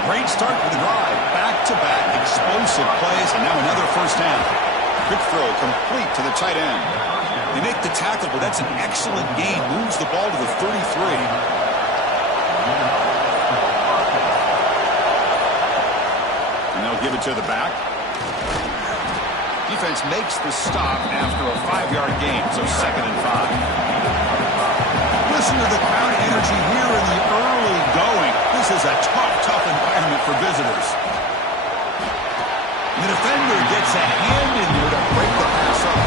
Great start to the drive. Back-to-back explosive plays, and now another 1st down. Quick throw complete to the tight end. They make the tackle, but that's an excellent gain. Moves the ball to the 33. And they'll give it to the back. Defense makes the stop after a 5-yard gain, so 2nd and 5. Listen to the crowd energy here in the early going. This is a tough environment for visitors. The defender gets a hand in there to break the pass up.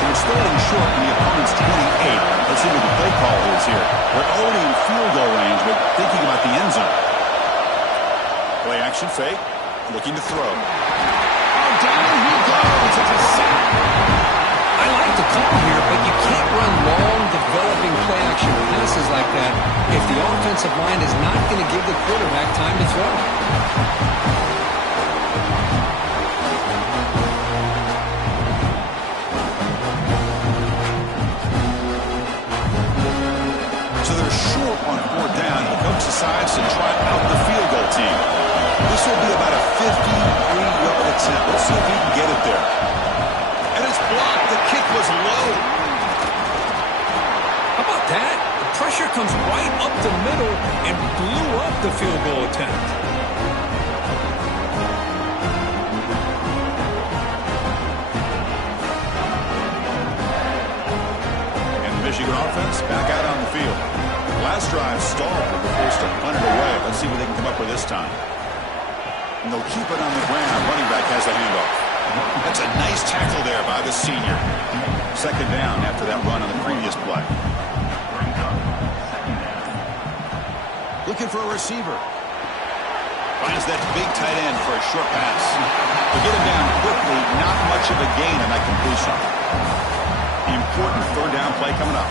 They're starting short in the opponent's 28. Let's see what the play call is here. They're already in field goal range, but thinking about the end zone. Play action fake, looking to throw. Down he goes. It's a sack. I like the call here, but you can't run long, developing play-action passes like that if the offensive line is not going to give the quarterback time to throw. So they're short on 4th down. The coach decides to try out the field goal team. This will be about a 53-yard attempt. Let's see if he can get it there. And it's blocked. The kick was low. that, the pressure comes right up the middle and blew up the field goal attempt. And the Michigan offense back out on the field. Last drive stalled. They were forced to punt it away. Let's see what they can come up with this time. And they'll keep it on the ground. Running back has the handoff. That's a nice tackle there by the senior. Second down after that run on the previous play. Looking for a receiver. Finds that big tight end for a short pass. To get him down quickly, not much of a gain on that completion. The important third down play coming up.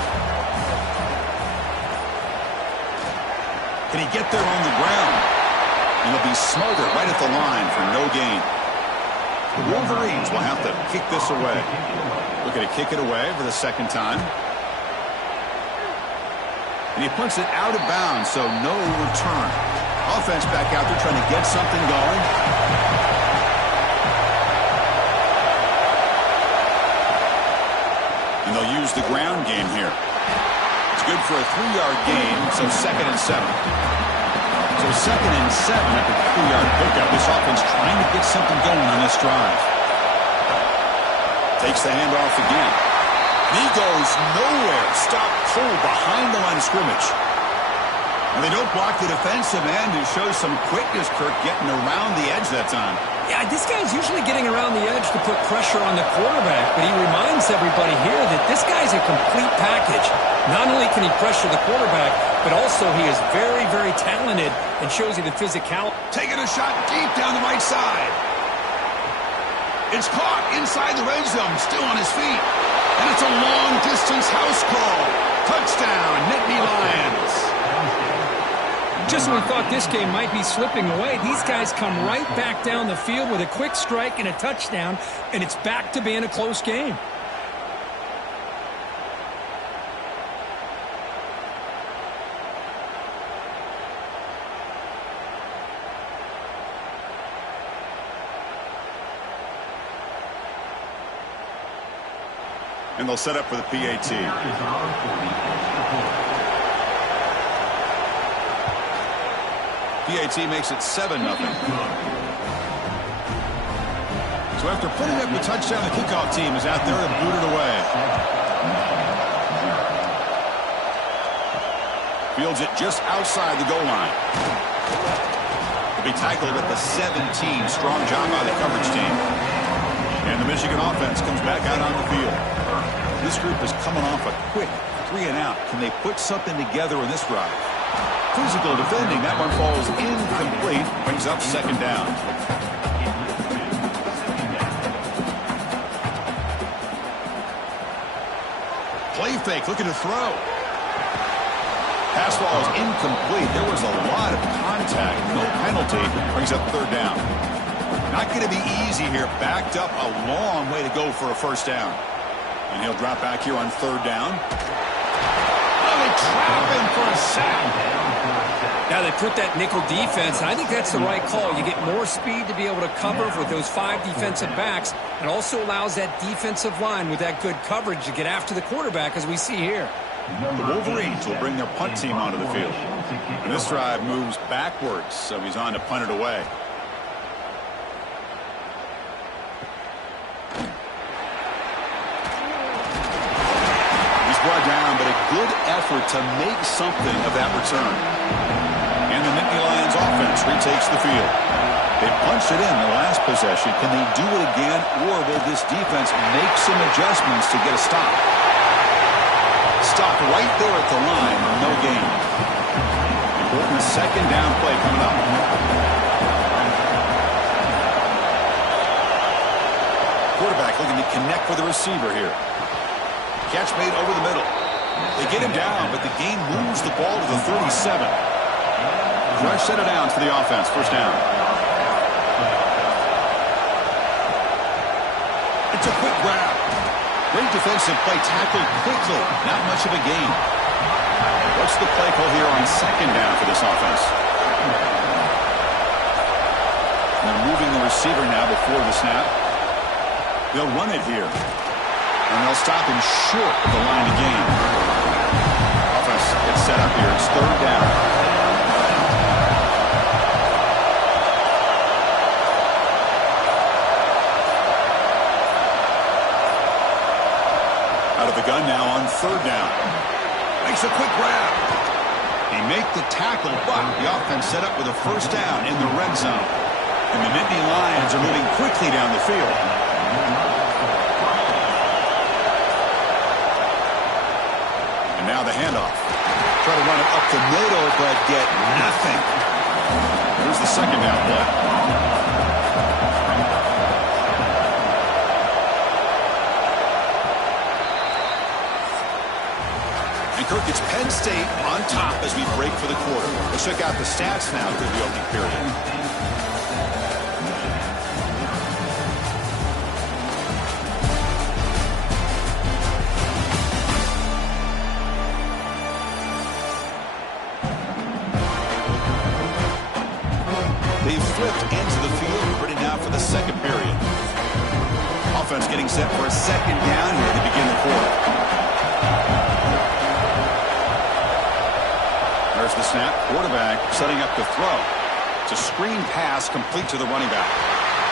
Can he get there on the ground? And he'll be smothered right at the line for no gain. The Wolverines will have to kick this away. Looking to kick it away for the second time. And he punts it out of bounds, so no return. Offense back out there trying to get something going. And they'll use the ground game here. It's good for a 3-yard gain, so 2nd and 7. So 2nd and 7 after the 3-yard pickup. This offense trying to get something going on this drive. Takes the handoff again. He goes nowhere. Stopped cold behind the line of scrimmage. And they don't block the defensive end, who shows some quickness, Kirk, getting around the edge that time. Yeah, this guy's usually getting around the edge to put pressure on the quarterback, but he reminds everybody here that this guy's a complete package. Not only can he pressure the quarterback, but also he is very, very talented and shows you the physicality. Taking a shot deep down the right side. It's caught inside the red zone, still on his feet. And it's a long-distance house call. Touchdown, Nittany Lions. Just when we thought this game might be slipping away, these guys come right back down the field with a quick strike and a touchdown, and it's back to being a close game. And they'll set up for the PAT. PAT makes it 7-0. So after putting up the touchdown, the kickoff team is out there and boot it away. Fields it just outside the goal line. He'll be tackled at the 17. Strong job by the coverage team. And the Michigan offense comes back out on the field. This group is coming off a quick 3-and-out. Can they put something together in this drive? Physical defending. That one falls incomplete. Brings up second down. Play fake. Looking to throw. Pass ball is incomplete. There was a lot of contact. No penalty. Brings up third down. Not going to be easy here. Backed up a long way to go for a first down. And he'll drop back here on third down. Oh, they trap him for a sack. Now they put that nickel defense, and I think that's the right call. You get more speed to be able to cover with those 5 defensive backs, and also allows that defensive line with that good coverage to get after the quarterback, as we see here. The Wolverines will bring their punt team onto the field. And this drive moves backwards, so he's on to punt it away. He's brought down, but a good effort to make something of that return. And the Nittany Lions offense retakes the field. They punched it in the last possession. Can they do it again, or will this defense make some adjustments to get a stop? Stop right there at the line, no gain. Important second down play coming up. Quarterback looking to connect with the receiver here. Catch made over the middle. They get him down, but the game moves the ball to the 37. Rush set it down for the offense. First down. It's a quick grab. Great defensive play, tackled quickly. Not much of a gain. What's the play call here on second down for this offense? And they're moving the receiver now before the snap. They'll run it here. And they'll stop him short of the line of gain. third down. Out of the gun now on third down. Makes a quick grab. He make the tackle, but the offense set up with a first down in the red zone. And the Nittany Lions are moving quickly down the field. And now the handoff. Try to run it up the middle, but get nothing. Here's the second down play. Kirk, it's Penn State on top as we break for the quarter. Let's check out the stats now through the opening period. They've flipped into the field, ready now for the second period. Offense getting set for a second down here to begin the quarter. There's the snap. Quarterback setting up the throw. It's a screen pass complete to the running back.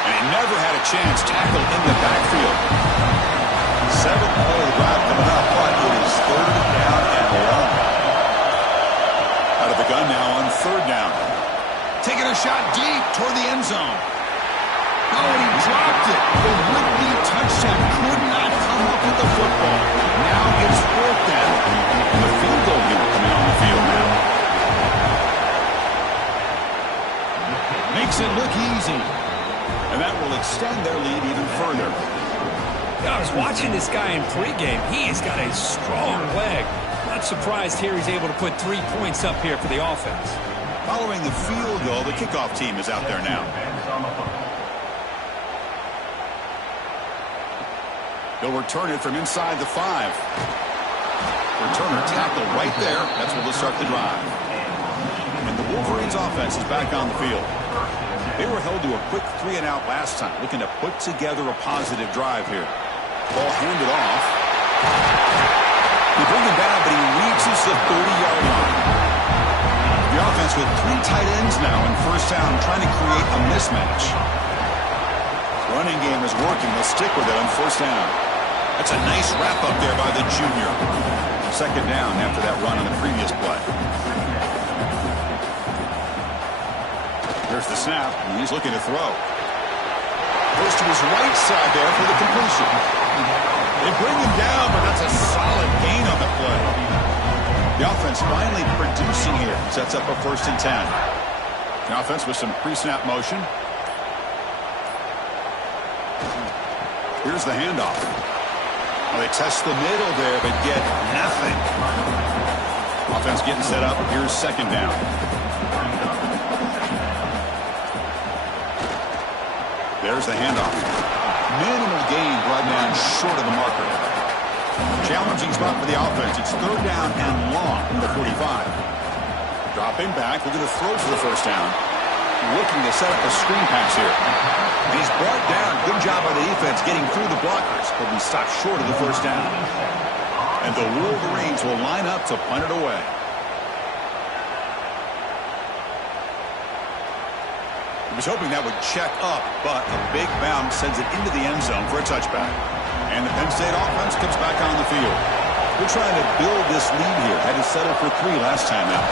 And he never had a chance. Tackled in the backfield. Seventh play of the drive coming up, but it is third down and long. Out of the gun now on third down. Taking a shot deep toward the end zone. Oh, and he dropped it. The would-be touchdown could not come up with the football. Now it's fourth down. The field goal unit coming on the field now. Makes it look easy. And that will extend their lead even further. I was watching this guy in pregame. He has got a strong leg. Not surprised here he's able to put 3 points up here for the offense. Following the field goal, the kickoff team is out there now. They'll return it from inside the 5. Returner tackle right there. That's where they'll start the drive. And the Wolverines offense is back on the field. They were held to a quick 3-and-out last time, looking to put together a positive drive here. Ball handed off. They bring him down, but he reaches the 30-yard line. The offense with 3 tight ends now in first down, trying to create a mismatch. Running game is working. They'll stick with it on first down. That's a nice wrap up there by the junior. Second down after that run on the previous play. There's the snap, and he's looking to throw. Goes to his right side there for the completion. They bring him down, but that's a solid gain on the play. The offense finally producing here. Sets up a 1st and 10. The offense with some pre-snap motion. Here's the handoff. Well, they test the middle there, but get nothing. Offense getting set up. Here's second down. There's the handoff. Minimal gain brought down short of the marker. Challenging spot for the offense. It's third down and long from the 45. Dropping back. Looking to throw for the first down. Looking to set up a screen pass here. And he's brought down. Good job by the defense getting through the blockers. But he stopped short of the first down. And the Wolverines will line up to punt it away. He was hoping that would check up, but a big bounce sends it into the end zone for a touchback. And the Penn State offense comes back on the field. They're trying to build this lead here. Had to settle for 3 last time out.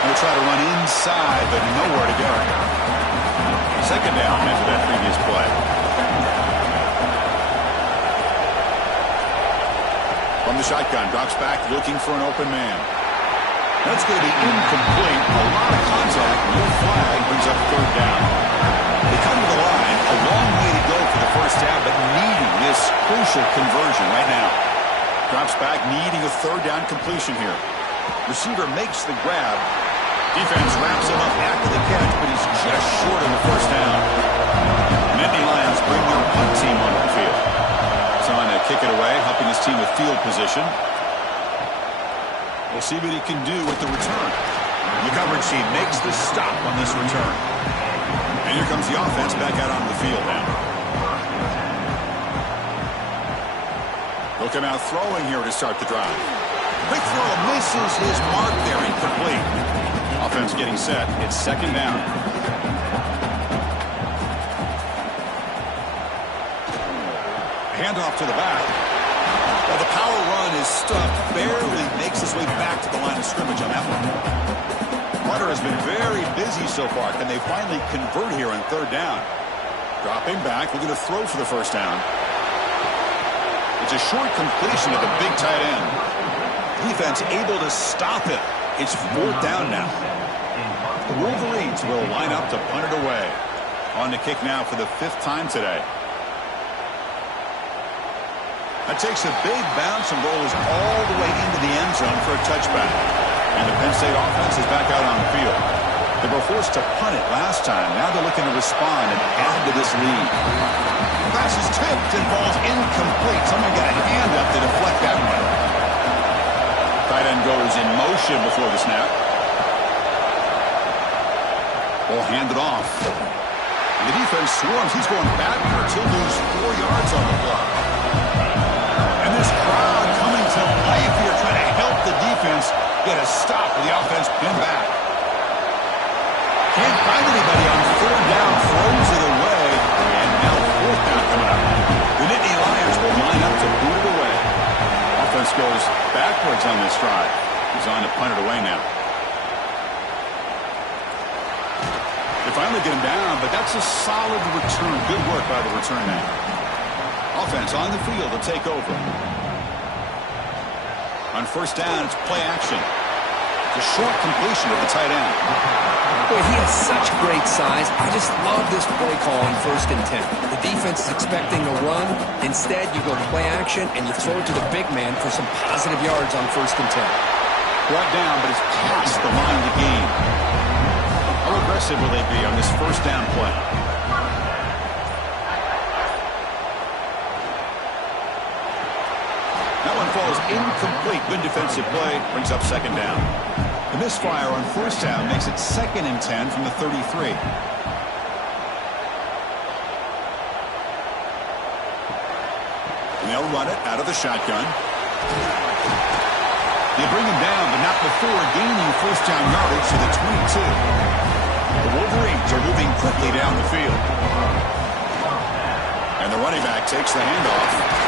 They'll try to run inside, but nowhere to go. Second down after that previous play. From the shotgun, drops back, looking for an open man. That's going to be incomplete. A lot of contact. No flag brings up third down. They come to the line. A long way to go for the first down, but needing this crucial conversion right now. Drops back, needing a third down completion here. Receiver makes the grab. Defense wraps him up after the catch, but he's just short of the first down. Nittany Lions bring their punt team onto the field. Trying to kick it away, helping his team with field position. We'll see what he can do with the return. The coverage team makes the stop on this return. And here comes the offense back out onto the field now. They'll come out throwing here to start the drive. Quick throw, a miss misses his mark there, incomplete. Offense getting set. It's second down. Handoff to the back. Well, the power run is stuck. Barely makes his way back to the line of scrimmage on that one. Carter has been very busy so far. Can they finally convert here on third down? Dropping back, looking to throw for the first down. It's a short completion to the big tight end. Defense able to stop it. It's fourth down now. The Wolverines will line up to punt it away. On the kick now for the fifth time today. That takes a big bounce and rolls all the way into the end zone for a touchback. And the Penn State offense is back out on the field. They were forced to punt it last time. Now they're looking to respond and add to this lead. Pass is tipped and falls incomplete. Someone got a hand up to deflect that one. Tight end goes in motion before the snap. Ball handed off. And the defense swarms. He's going backwards. He'll lose 4 yards on the block. And this crowd coming to life here, trying to help the defense get a stop with the offense pinned back. Can't find anybody on third down, throws it away, and now fourth down coming up. The Nittany Lions will line up to boot it away. Offense goes backwards on this drive. He's on to punt it away now. They finally get him down, but that's a solid return. Good work by the return man. Offense on the field to take over. On first down, it's play action. It's a short completion to the tight end. Boy, he has such great size. I just love this play call on 1st and 10. The defense is expecting a run. Instead, you go play action, and you throw it to the big man for some positive yards on 1st and 10. Brought down, but it's past the line of the game. How aggressive will they be on this first down play? That one falls incomplete. Good defensive play. Brings up second down. The misfire on first down makes it 2nd and 10 from the 33. And they'll run it out of the shotgun. They bring him down, but not before gaining first down yardage to the 22. The Wolverines are moving quickly down the field. And the running back takes the handoff.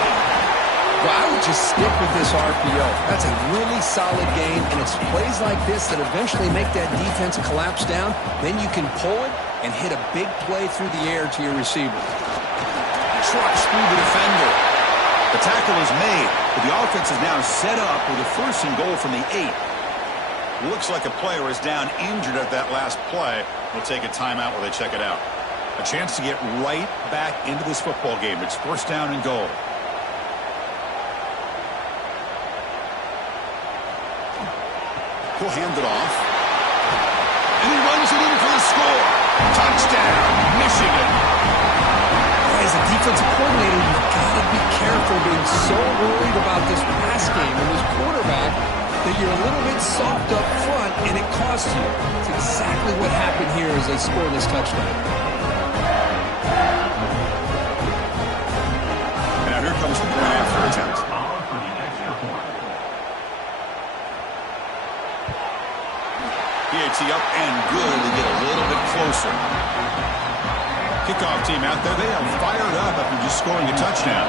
Well, I would just stick with this RPO. That's a really solid game, and it's plays like this that eventually make that defense collapse down. Then you can pull it and hit a big play through the air to your receiver. Trucks through the defender. The tackle is made, but the offense is now set up with a 1st and goal from the 8. Looks like a player is down injured at that last play. We'll take a timeout while they check it out. A chance to get right back into this football game. It's 1st down and goal. He'll hand it off. And he runs it in for the score. Touchdown, Michigan. As a defensive coordinator, you've got to be careful being so worried about this pass game and this quarterback that you're a little bit soft up front, and it costs you. It's exactly what happened here as they score this touchdown. Now here comes the point after attempt. PAT up and good to get a little bit closer. Kickoff team out there, they are fired up after just scoring a touchdown.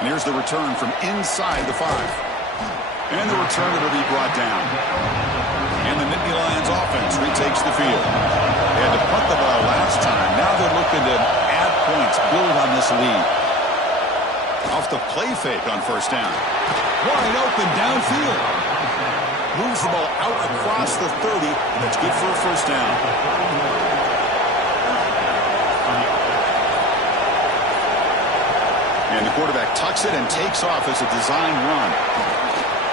And here's the return from inside the 5. And the return will be brought down. And the Nittany Lions offense retakes the field. They had to punt the ball last time. Now they're looking to add points, build on this lead. Off the play fake on first down. Wide open downfield. Moves the ball out across the 30, and that's good for a first down. And the quarterback tucks it and takes off as a design run.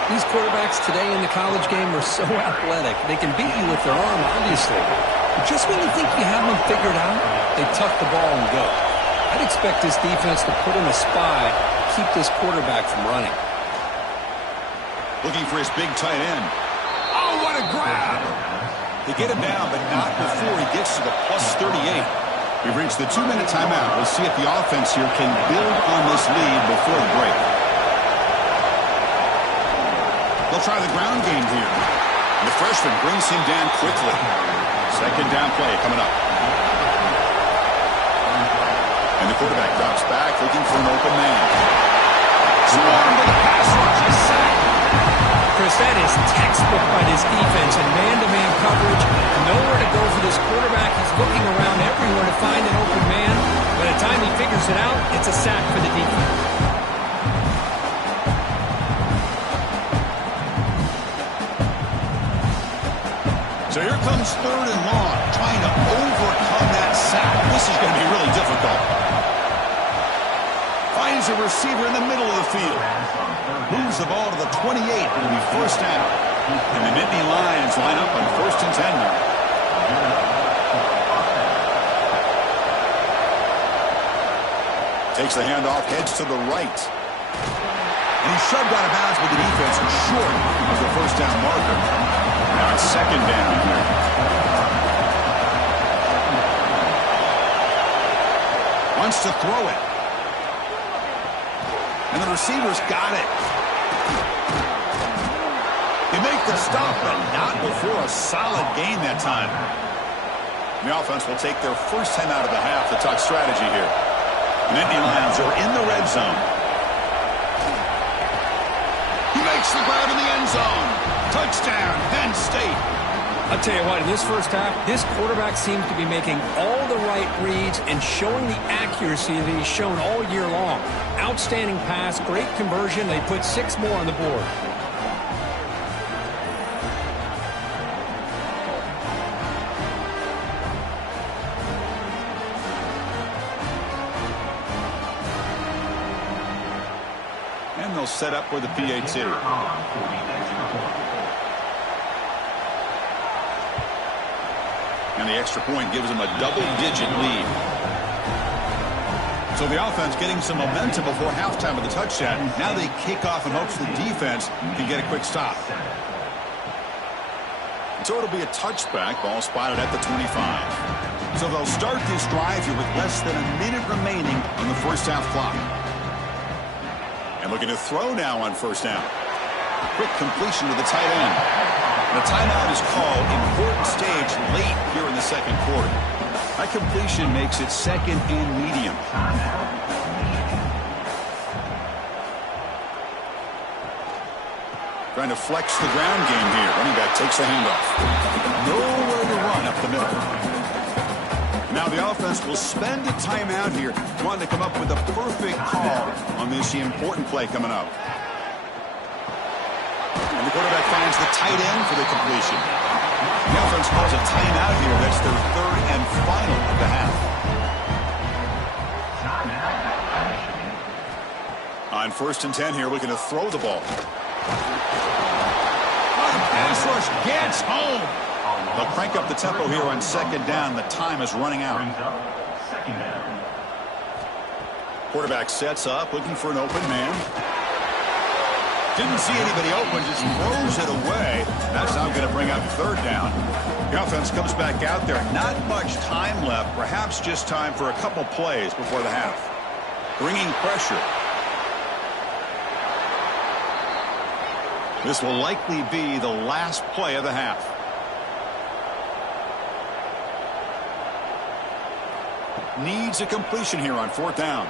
These quarterbacks today in the college game are so athletic. They can beat you with their arm, obviously. But just when you think you have them figured out, they tuck the ball and go. I'd expect this defense to put in a spy, keep this quarterback from running. Looking for his big tight end. Oh, what a grab! They get him down, but not before he gets to the plus 38. We've reached the 2-minute timeout. We'll see if the offense here can build on this lead before the break. try the ground game here. And the freshman brings him down quickly. Second down play coming up. And the quarterback drops back looking for an open man. Swarmed with the pass rush. A sack. Chris, that is textbook by this defense and man-to-man coverage. Nowhere to go for this quarterback. He's looking around everywhere to find an open man. By the time he figures it out, it's a sack for the defense. So here comes third and long, trying to overcome that sack. This is going to be really difficult. Finds a receiver in the middle of the field. Moves the ball to the 28. It'll be first down. And the Nittany Lions line up on 1st and 10 now. Takes the handoff, heads to the right. And he's shoved out of bounds with the defense short of the first down marker. Now it's second down here. Wants to throw it. And the receiver's got it. They make the stop, but not before a solid gain that time. The offense will take their first 10 out of the half. The top strategy here. The Nittany Lions are in the red zone. He makes the grab in the end zone. Touchdown, Penn State. I'll tell you what, in this first half, this quarterback seems to be making all the right reads and showing the accuracy that he's shown all year long. Outstanding pass, great conversion. They put 6 more on the board. And they'll set up with the PAT. And the extra point gives them a double-digit lead. So the offense getting some momentum before halftime with the touchdown. Now they kick off in hopes the defense can get a quick stop. So it'll be a touchback. Ball spotted at the 25. So they'll start this drive here with less than a minute remaining on the first half clock. And looking to throw now on first down. Quick completion to the tight end. The timeout is called. Important stage late here in the second quarter. That completion makes it second and medium. Trying to flex the ground game here. Running back takes the handoff. Nowhere to run up the middle. Now the offense will spend a timeout here, wanting to come up with a perfect call on this important play coming up. And the quarterback finds the tight end for the completion. The offense calls a timeout here. That's their third and final of the half. On 1st and 10 here, looking to throw the ball. Pass rush gets home. They'll crank up the tempo here on second down. The time is running out. Quarterback sets up, looking for an open man. Didn't see anybody open, just throws it away. That's now going to bring up third down. The offense comes back out there. Not much time left. Perhaps just time for a couple plays before the half. Bringing pressure. This will likely be the last play of the half. Needs a completion here on 4th down.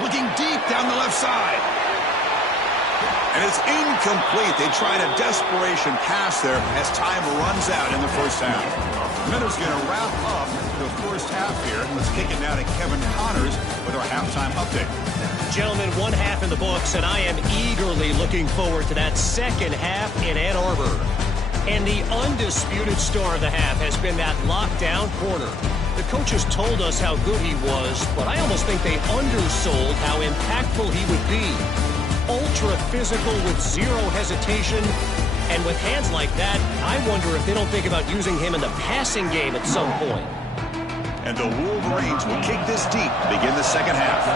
Looking deep down the left side. And it's incomplete. They tried a desperation pass there as time runs out in the first half. Miller's going to wrap up the first half here. Let's kick it now to Kevin Connors with our halftime update. Gentlemen, one half in the books, and I am eagerly looking forward to that second half in Ann Arbor. And the undisputed star of the half has been that lockdown corner. The coaches told us how good he was, but I almost think they undersold how impactful he would be. Ultra physical with zero hesitation. And with hands like that, I wonder if they don't think about using him in the passing game at some point. And the Wolverines will kick this deep to begin the second half.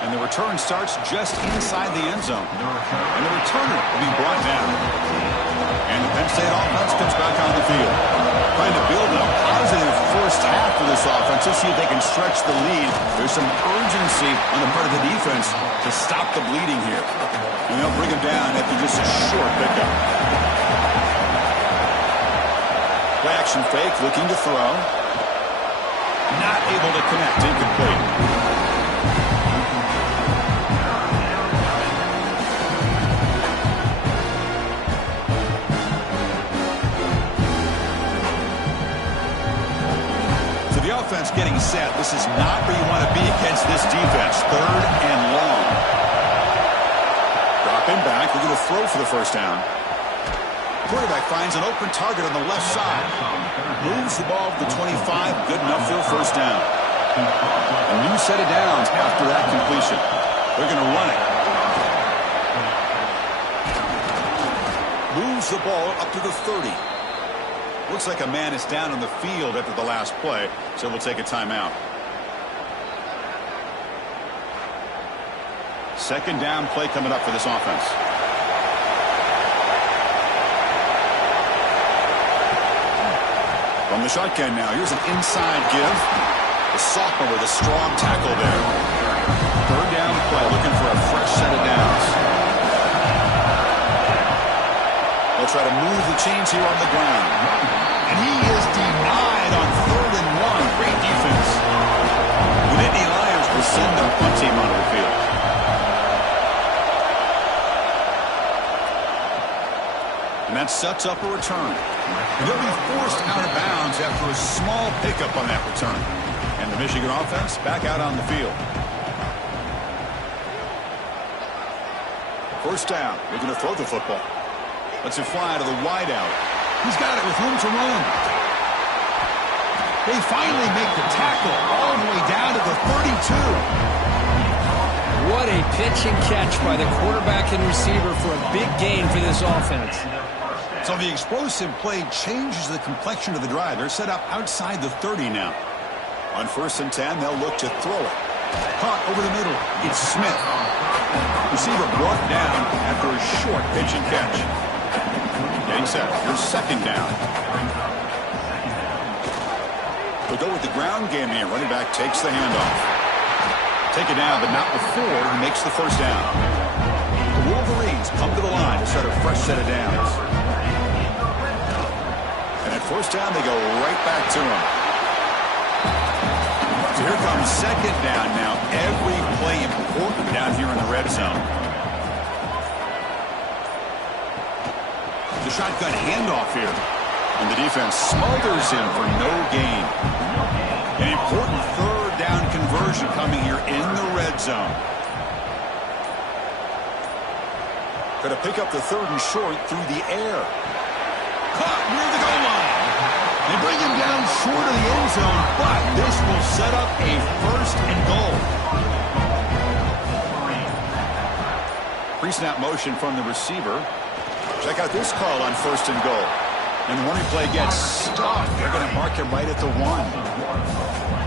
And the return starts just inside the end zone. And the returner will be brought down. And the Penn State offense comes back on the field. Trying to build a positive first half for this offense. Let's see if they can stretch the lead. There's some urgency on the part of the defense to stop the bleeding here. And they'll bring him down after just a short pickup. Play action fake, looking to throw. Not able to connect, incomplete. Offense getting set. This is not where you want to be against this defense. 3rd and long. Dropping back. We're going to throw for the first down. Quarterback finds an open target on the left side. Moves the ball to the 25. Good enough for a first down. A new set of downs after that completion. They're going to run it. Moves the ball up to the 30. Looks like a man is down on the field after the last play, so we'll take a timeout. Second down play coming up for this offense. From the shotgun now, here's an inside give. The sophomore with a strong tackle there. 3rd down play, looking for a fresh set of downs. They'll try to move the chains here on the ground. And he is denied on 3rd and 1. Great defense. The Nittany Lions will send their punt team onto the field. And that sets up a return. And they'll be forced out of bounds after a small pickup on that return. And the Michigan offense back out on the field. First down. They're going to throw the football. Lets it fly to the wideout. He's got it with room to run. They finally make the tackle all the way down to the 32. What a pitch and catch by the quarterback and receiver for a big gain for this offense. So the explosive play changes the complexion of the drive. They're set up outside the 30 now. On 1st and 10, they'll look to throw it. Caught over the middle. It's Smith. Receiver brought down after a short pitch and catch. Getting set. Here's 2nd down. They'll go with the ground game here. Running back takes the handoff. Take it down, but not before he makes the first down. The Wolverines come to the line to set a fresh set of downs. And at first down, they go right back to him. So here comes 2nd down now. Every play important down here in the red zone. The shotgun handoff here. And the defense smothers him for no gain. An important 3rd down conversion coming here in the red zone. Going to pick up the 3rd and short through the air. Caught near the goal line. They bring him down short of the end zone, but this will set up a 1st and goal. Pre-snap motion from the receiver. Check out this call on 1st and goal. And the running play gets stopped. They're going to mark him right at the 1.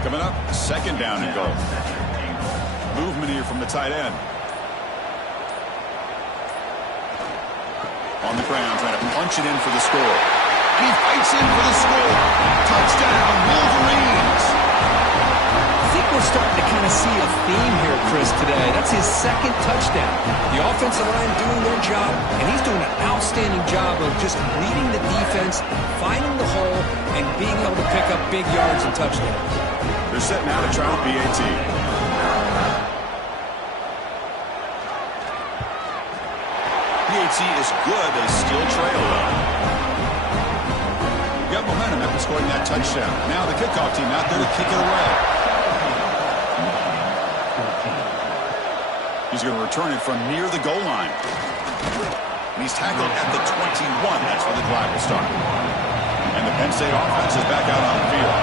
Coming up, 2nd down and goal. Movement here from the tight end. On the ground, trying to punch it in for the score. And he fights in for the score. Touchdown, Wolverines. I think we're starting to kind of see a theme here, Chris, today. That's his 2nd touchdown. The offensive line doing their job, and he's doing an outstanding job of just leading the defense, finding the hole, and being able to pick up big yards and touchdowns. They're setting out a trial PAT. PAT is good. They still trail, though. Got momentum after scoring that touchdown. Now the kickoff team out there to kick it away. He's going to return it from near the goal line. And he's tackled at the 21. That's where the drive will start. And the Penn State offense is back out on the field.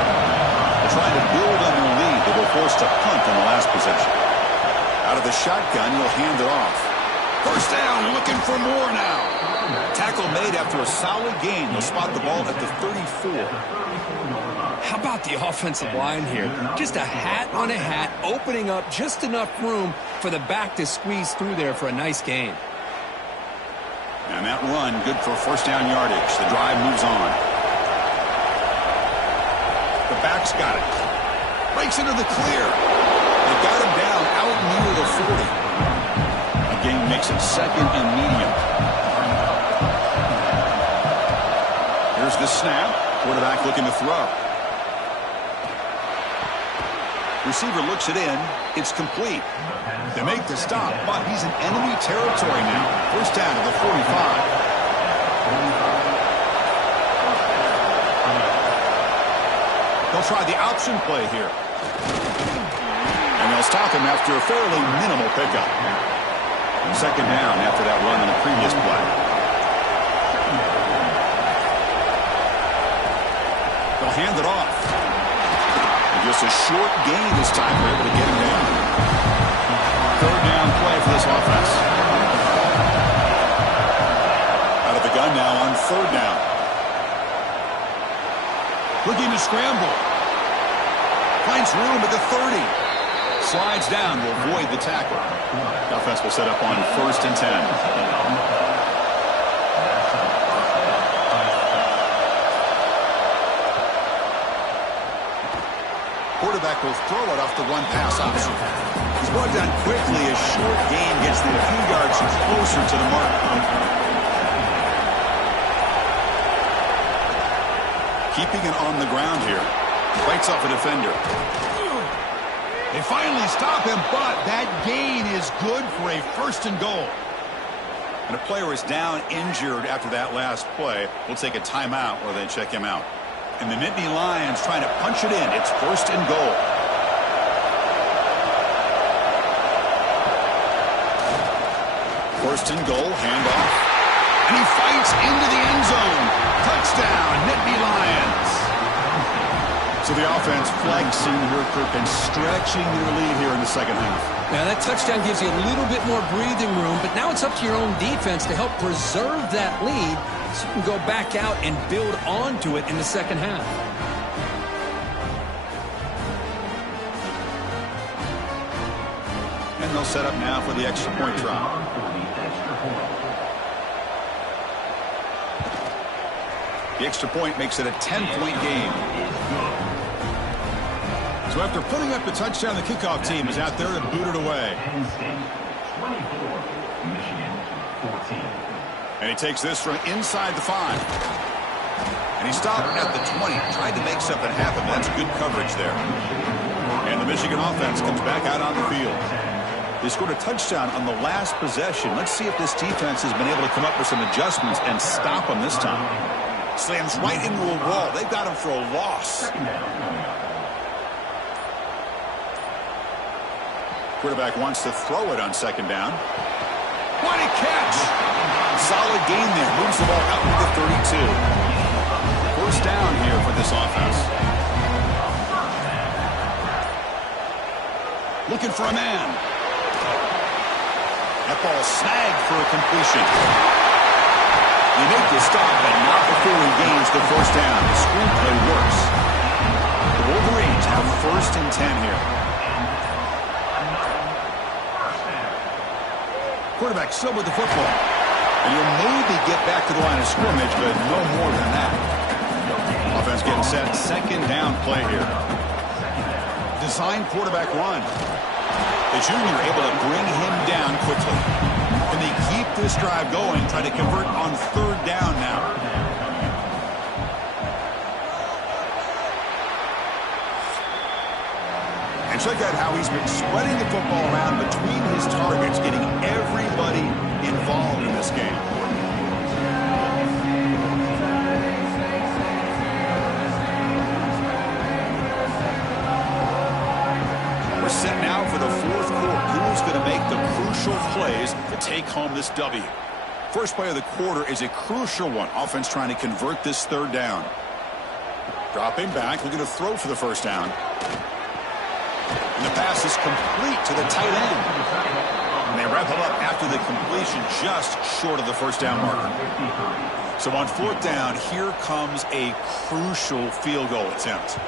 They're trying to build on their lead. They were forced to punt in the last possession. Out of the shotgun, he'll hand it off. First down, looking for more now. Tackle made after a solid gain. They'll spot the ball at the 34. How about the offensive line here? Just a hat on a hat, opening up just enough room for the back to squeeze through there for a nice gain. And that run, good for 1st down yardage. The drive moves on. Halfback's got it. Breaks into the clear. They got him down out near the 40. A gain makes it second and medium. Here's the snap. Quarterback looking to throw. Receiver looks it in. It's complete. They make the stop, but he's in enemy territory now. First down to the 45. They'll try the option play here. And they'll stop him after a fairly minimal pickup. Second down after that run in the previous play. They'll hand it off. And just a short gain this time. They're able to get him down. Third down play for this offense. Out of the gun now on third down. Looking to scramble. Finds room at the 30. Slides down to avoid the tackle. The offense will set up on first and 10. Quarterback will throw it off the run-pass option. He's brought down quickly. A short gain gets them a few yards closer to the mark. Keeping it on the ground here. Fights off a defender. They finally stop him, but that gain is good for a first and goal. And a player is down injured after that last play. We'll take a timeout while they check him out. And the Nittany Lions trying to punch it in. It's first and goal. First and goal, handoff. And he fights into the end zone. Touchdown, Nittany Lions. So the offense flexing here, Kirk, and stretching their lead here in the second half. Now that touchdown gives you a little bit more breathing room, but now it's up to your own defense to help preserve that lead so you can go back out and build onto it in the second half. And they'll set up now for the extra point try. The extra point makes it a 10-point game. So after putting up the touchdown, the kickoff team is out there to boot it away. And he takes this from inside the 5. And he stopped at the 20. Tried to make something happen. That's good coverage there. And the Michigan offense comes back out on the field. They scored a touchdown on the last possession. Let's see if this defense has been able to come up with some adjustments and stop them this time. Slams right into a wall. They've got him for a loss. Quarterback wants to throw it on second down. What a catch! Solid gain there. Moves the ball out to the 32. First down here for this offense. Looking for a man. That ball snagged for a completion. They make the stop, but not before he gains the first down. The screenplay works. The Wolverines have first and 10 here. Quarterback still with the football. And he'll maybe get back to the line of scrimmage, but no more than that. Offense getting set. Second down play here. Design quarterback run. The junior able to bring him down quickly. And they keep this drive going, trying to convert on third down now. And check out how he's been spreading the football around between his targets, getting everybody involved in this game. We're set now for the fourth quarter. Who's going to make the crucial plays to take home this W? First play of the quarter is a crucial one. Offense trying to convert this third down. Dropping back, looking to throw for the first down. And the pass is complete to the tight end. And they wrap it up after the completion, just short of the first down marker. So on fourth down, here comes a crucial field goal attempt.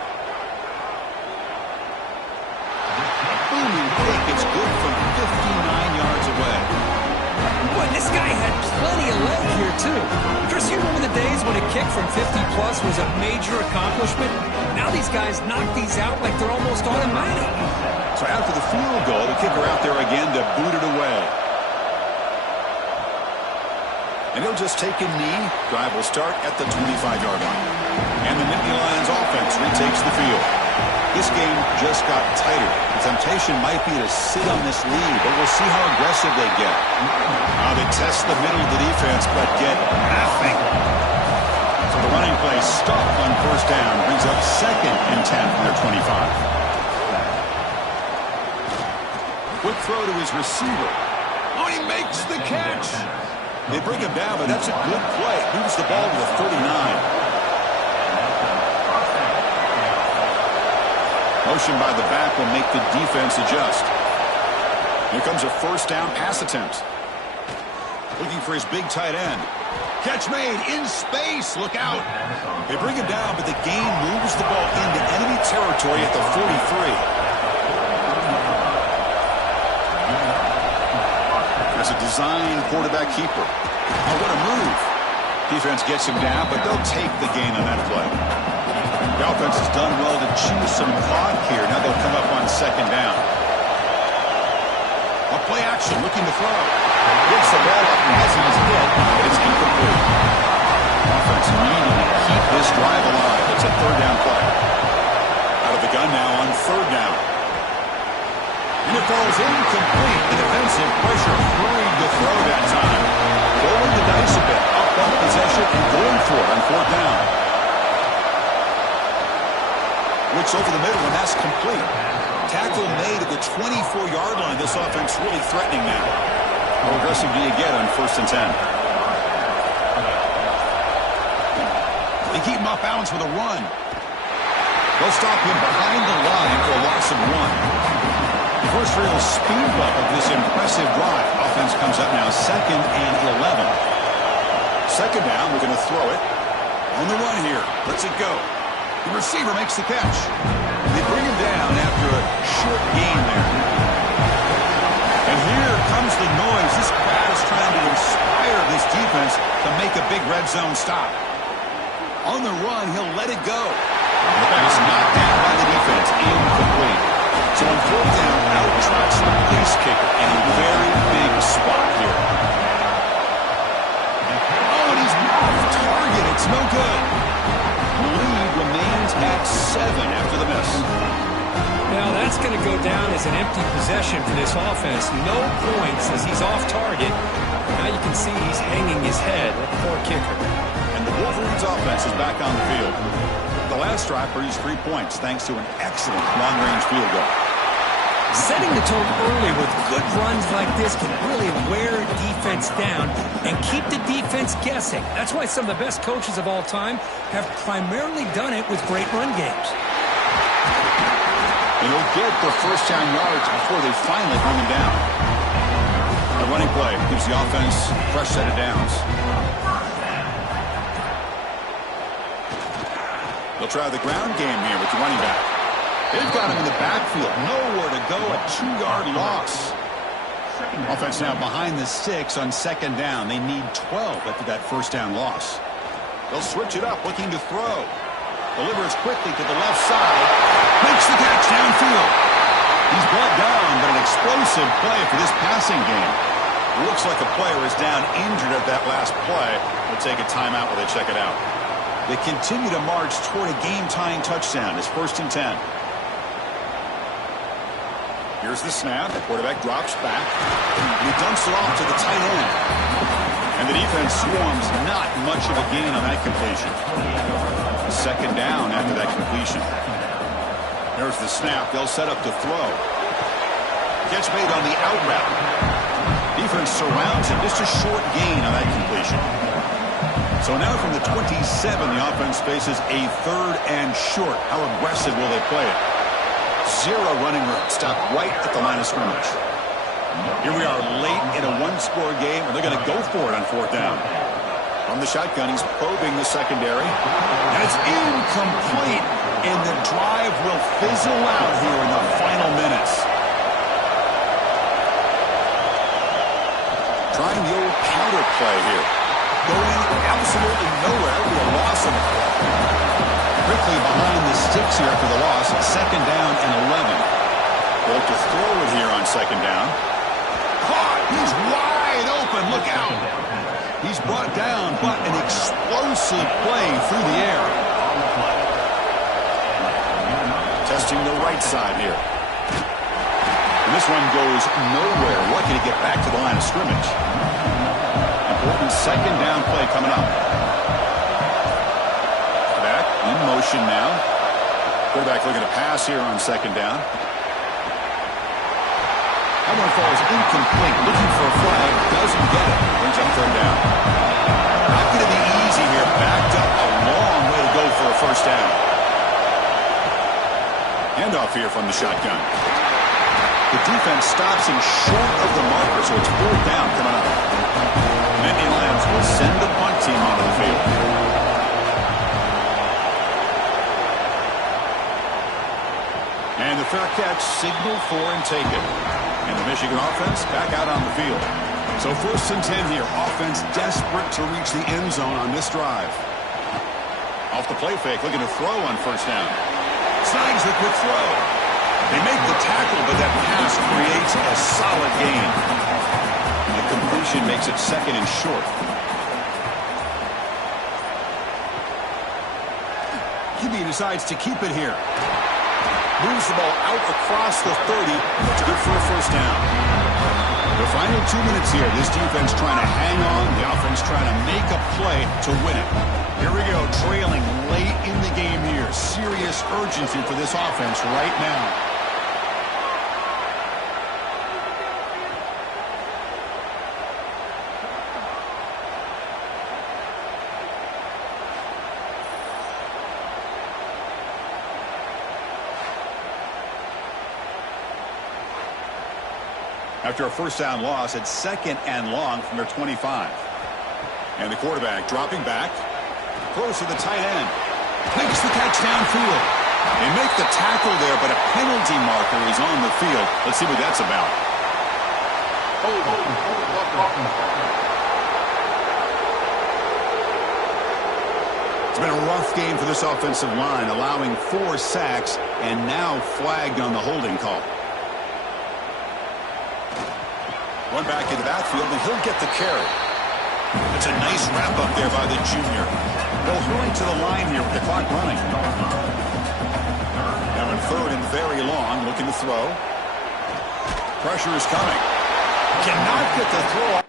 Booming kick. It's good from 59 yards away. Boy, this guy had plenty of leg here, too. Chris, you remember the days when a kick from 50-plus was a major accomplishment? Now these guys knock these out like they're almost automatic. So after the field goal, the kicker out there again to boot it away. And he'll just take a knee. Drive will start at the 25-yard line. And the Nittany Lions offense retakes the field. This game just got tighter. The temptation might be to sit on this lead, but we'll see how aggressive they get. They test the middle of the defense, but get nothing. So the running play stopped on first down. Brings up 2nd and 10 from their 25. Quick throw to his receiver. Oh, he makes the catch. They bring him down, but that's a good play. Moves the ball to the 39. Motion by the back will make the defense adjust. Here comes a first down pass attempt. Looking for his big tight end. Catch made in space. Look out. They bring him down, but the gain moves the ball into enemy territory at the 43. There's a design quarterback keeper. Oh, what a move. Defense gets him down, but they'll take the gain on that play. The offense has done well to choose some clock here. Now they'll come up on second down. A play action, looking to throw. Gets the ball up and has his hit, but it's incomplete. Offense needing to keep this drive alive. It's a third down play. Out of the gun now on third down. And it falls incomplete. The defensive pressure hurried the throw that time. Rolling the dice a bit. Up on possession and going for it on fourth down. Looks over the middle, and that's complete. Tackle made at the 24-yard line. This offense really threatening now. How aggressive do you get on 1st and 10? They keep him off balance with a run. They'll stop him behind the line for a loss of 1. The first real speed bump of this impressive drive. Offense comes up now 2nd and 11. Second down, we're going to throw it. On the run here. Let's it go. The receiver makes the catch. They bring him down after a short gain there. And here comes the noise. This crowd is trying to inspire this defense to make a big red zone stop. On the run, he'll let it go. The pass knocked down by the defense. Incomplete. So on fourth down, out trots the place kicker in a very big spot here. Oh, and he's off target. It's no good. The lead remains at 7 after the miss. Now that's going to go down as an empty possession for this offense. No points as he's off target. Now you can see he's hanging his head. That poor kicker. And the Wolverines offense is back on the field. The last drive produced 3 points thanks to an excellent long-range field goal. Setting the tone early with good runs like this can really wear defense down and keep the defense guessing. That's why some of the best coaches of all time have primarily done it with great run games. And he'll get the first down yards before they finally bring him down. The running play gives the offense a fresh set of downs. They'll try the ground game here with the running back. They've got him in the backfield. Nowhere to go. A 2-yard loss. Offense now behind the 6 on second down. They need 12 after that first down loss. They'll switch it up, looking to throw. Delivers quickly to the left side. Makes the catch downfield. He's brought down, but an explosive play for this passing game. Looks like a player is down injured at that last play. We'll take a timeout while they check it out. They continue to march toward a game-tying touchdown. It's 1st and 10. Here's the snap. The quarterback drops back. He dumps it off to the tight end. And the defense swarms not much of a gain on that completion. Second down after that completion. There's the snap. They'll set up to throw. Catch made on the out route. Defense surrounds him. Just a short gain on that completion. So now from the 27, the offense faces a 3rd and short. How aggressive will they play it? 0 running room. Stop right at the line of scrimmage. Here we are late in a 1-score game, and they're going to go for it on 4th down. From the shotgun, he's probing the secondary. And it's incomplete, and the drive will fizzle out here in the final minutes. Trying the old counter play here. here after the loss. 2nd down and 11. Built to throw it here on 2nd down. Caught. He's wide open. Look out. He's brought down, but an explosive play through the air. Testing the right side here. And this one goes nowhere. Lucky to get back to the line of scrimmage. Important 2nd down play coming up. Back in motion now. Quarterback looking to pass here on 2nd down. That one falls incomplete. Looking for a flag. Doesn't get it. Brings up 3rd down. Not going to be easy here. Backed up a long way to go for a 1st down. Handoff here from the shotgun. The defense stops him short of the marker, so it's 4th down coming up. Nittany Lions will send the punt team onto the field. And the fair catch, signal for and take it. And the Michigan offense back out on the field. So 1st and 10 here. Offense desperate to reach the end zone on this drive. Off the play fake, looking to throw on 1st down. Signs the quick throw. They make the tackle, but that pass creates a solid gain. The completion makes it 2nd and short. QB decides to keep it here. Moves the ball out across the 30. It's good for a 1st down. The final 2 minutes here. This defense trying to hang on. The offense trying to make a play to win it. Here we go. Trailing late in the game here. Serious urgency for this offense right now. After a 1st down loss, it's 2nd and long from their 25. And the quarterback dropping back. Throws to the tight end. Makes the catch downfield. They make the tackle there, but a penalty marker is on the field. Let's see what that's about. It's been a rough game for this offensive line, allowing 4 sacks and now flagged on the holding call. Run back in the backfield, and he'll get the carry. It's a nice wrap-up there by the junior. They'll hurry to the line here with the clock running. Now in 3rd and very long, looking to throw. Pressure is coming. Cannot get the throw.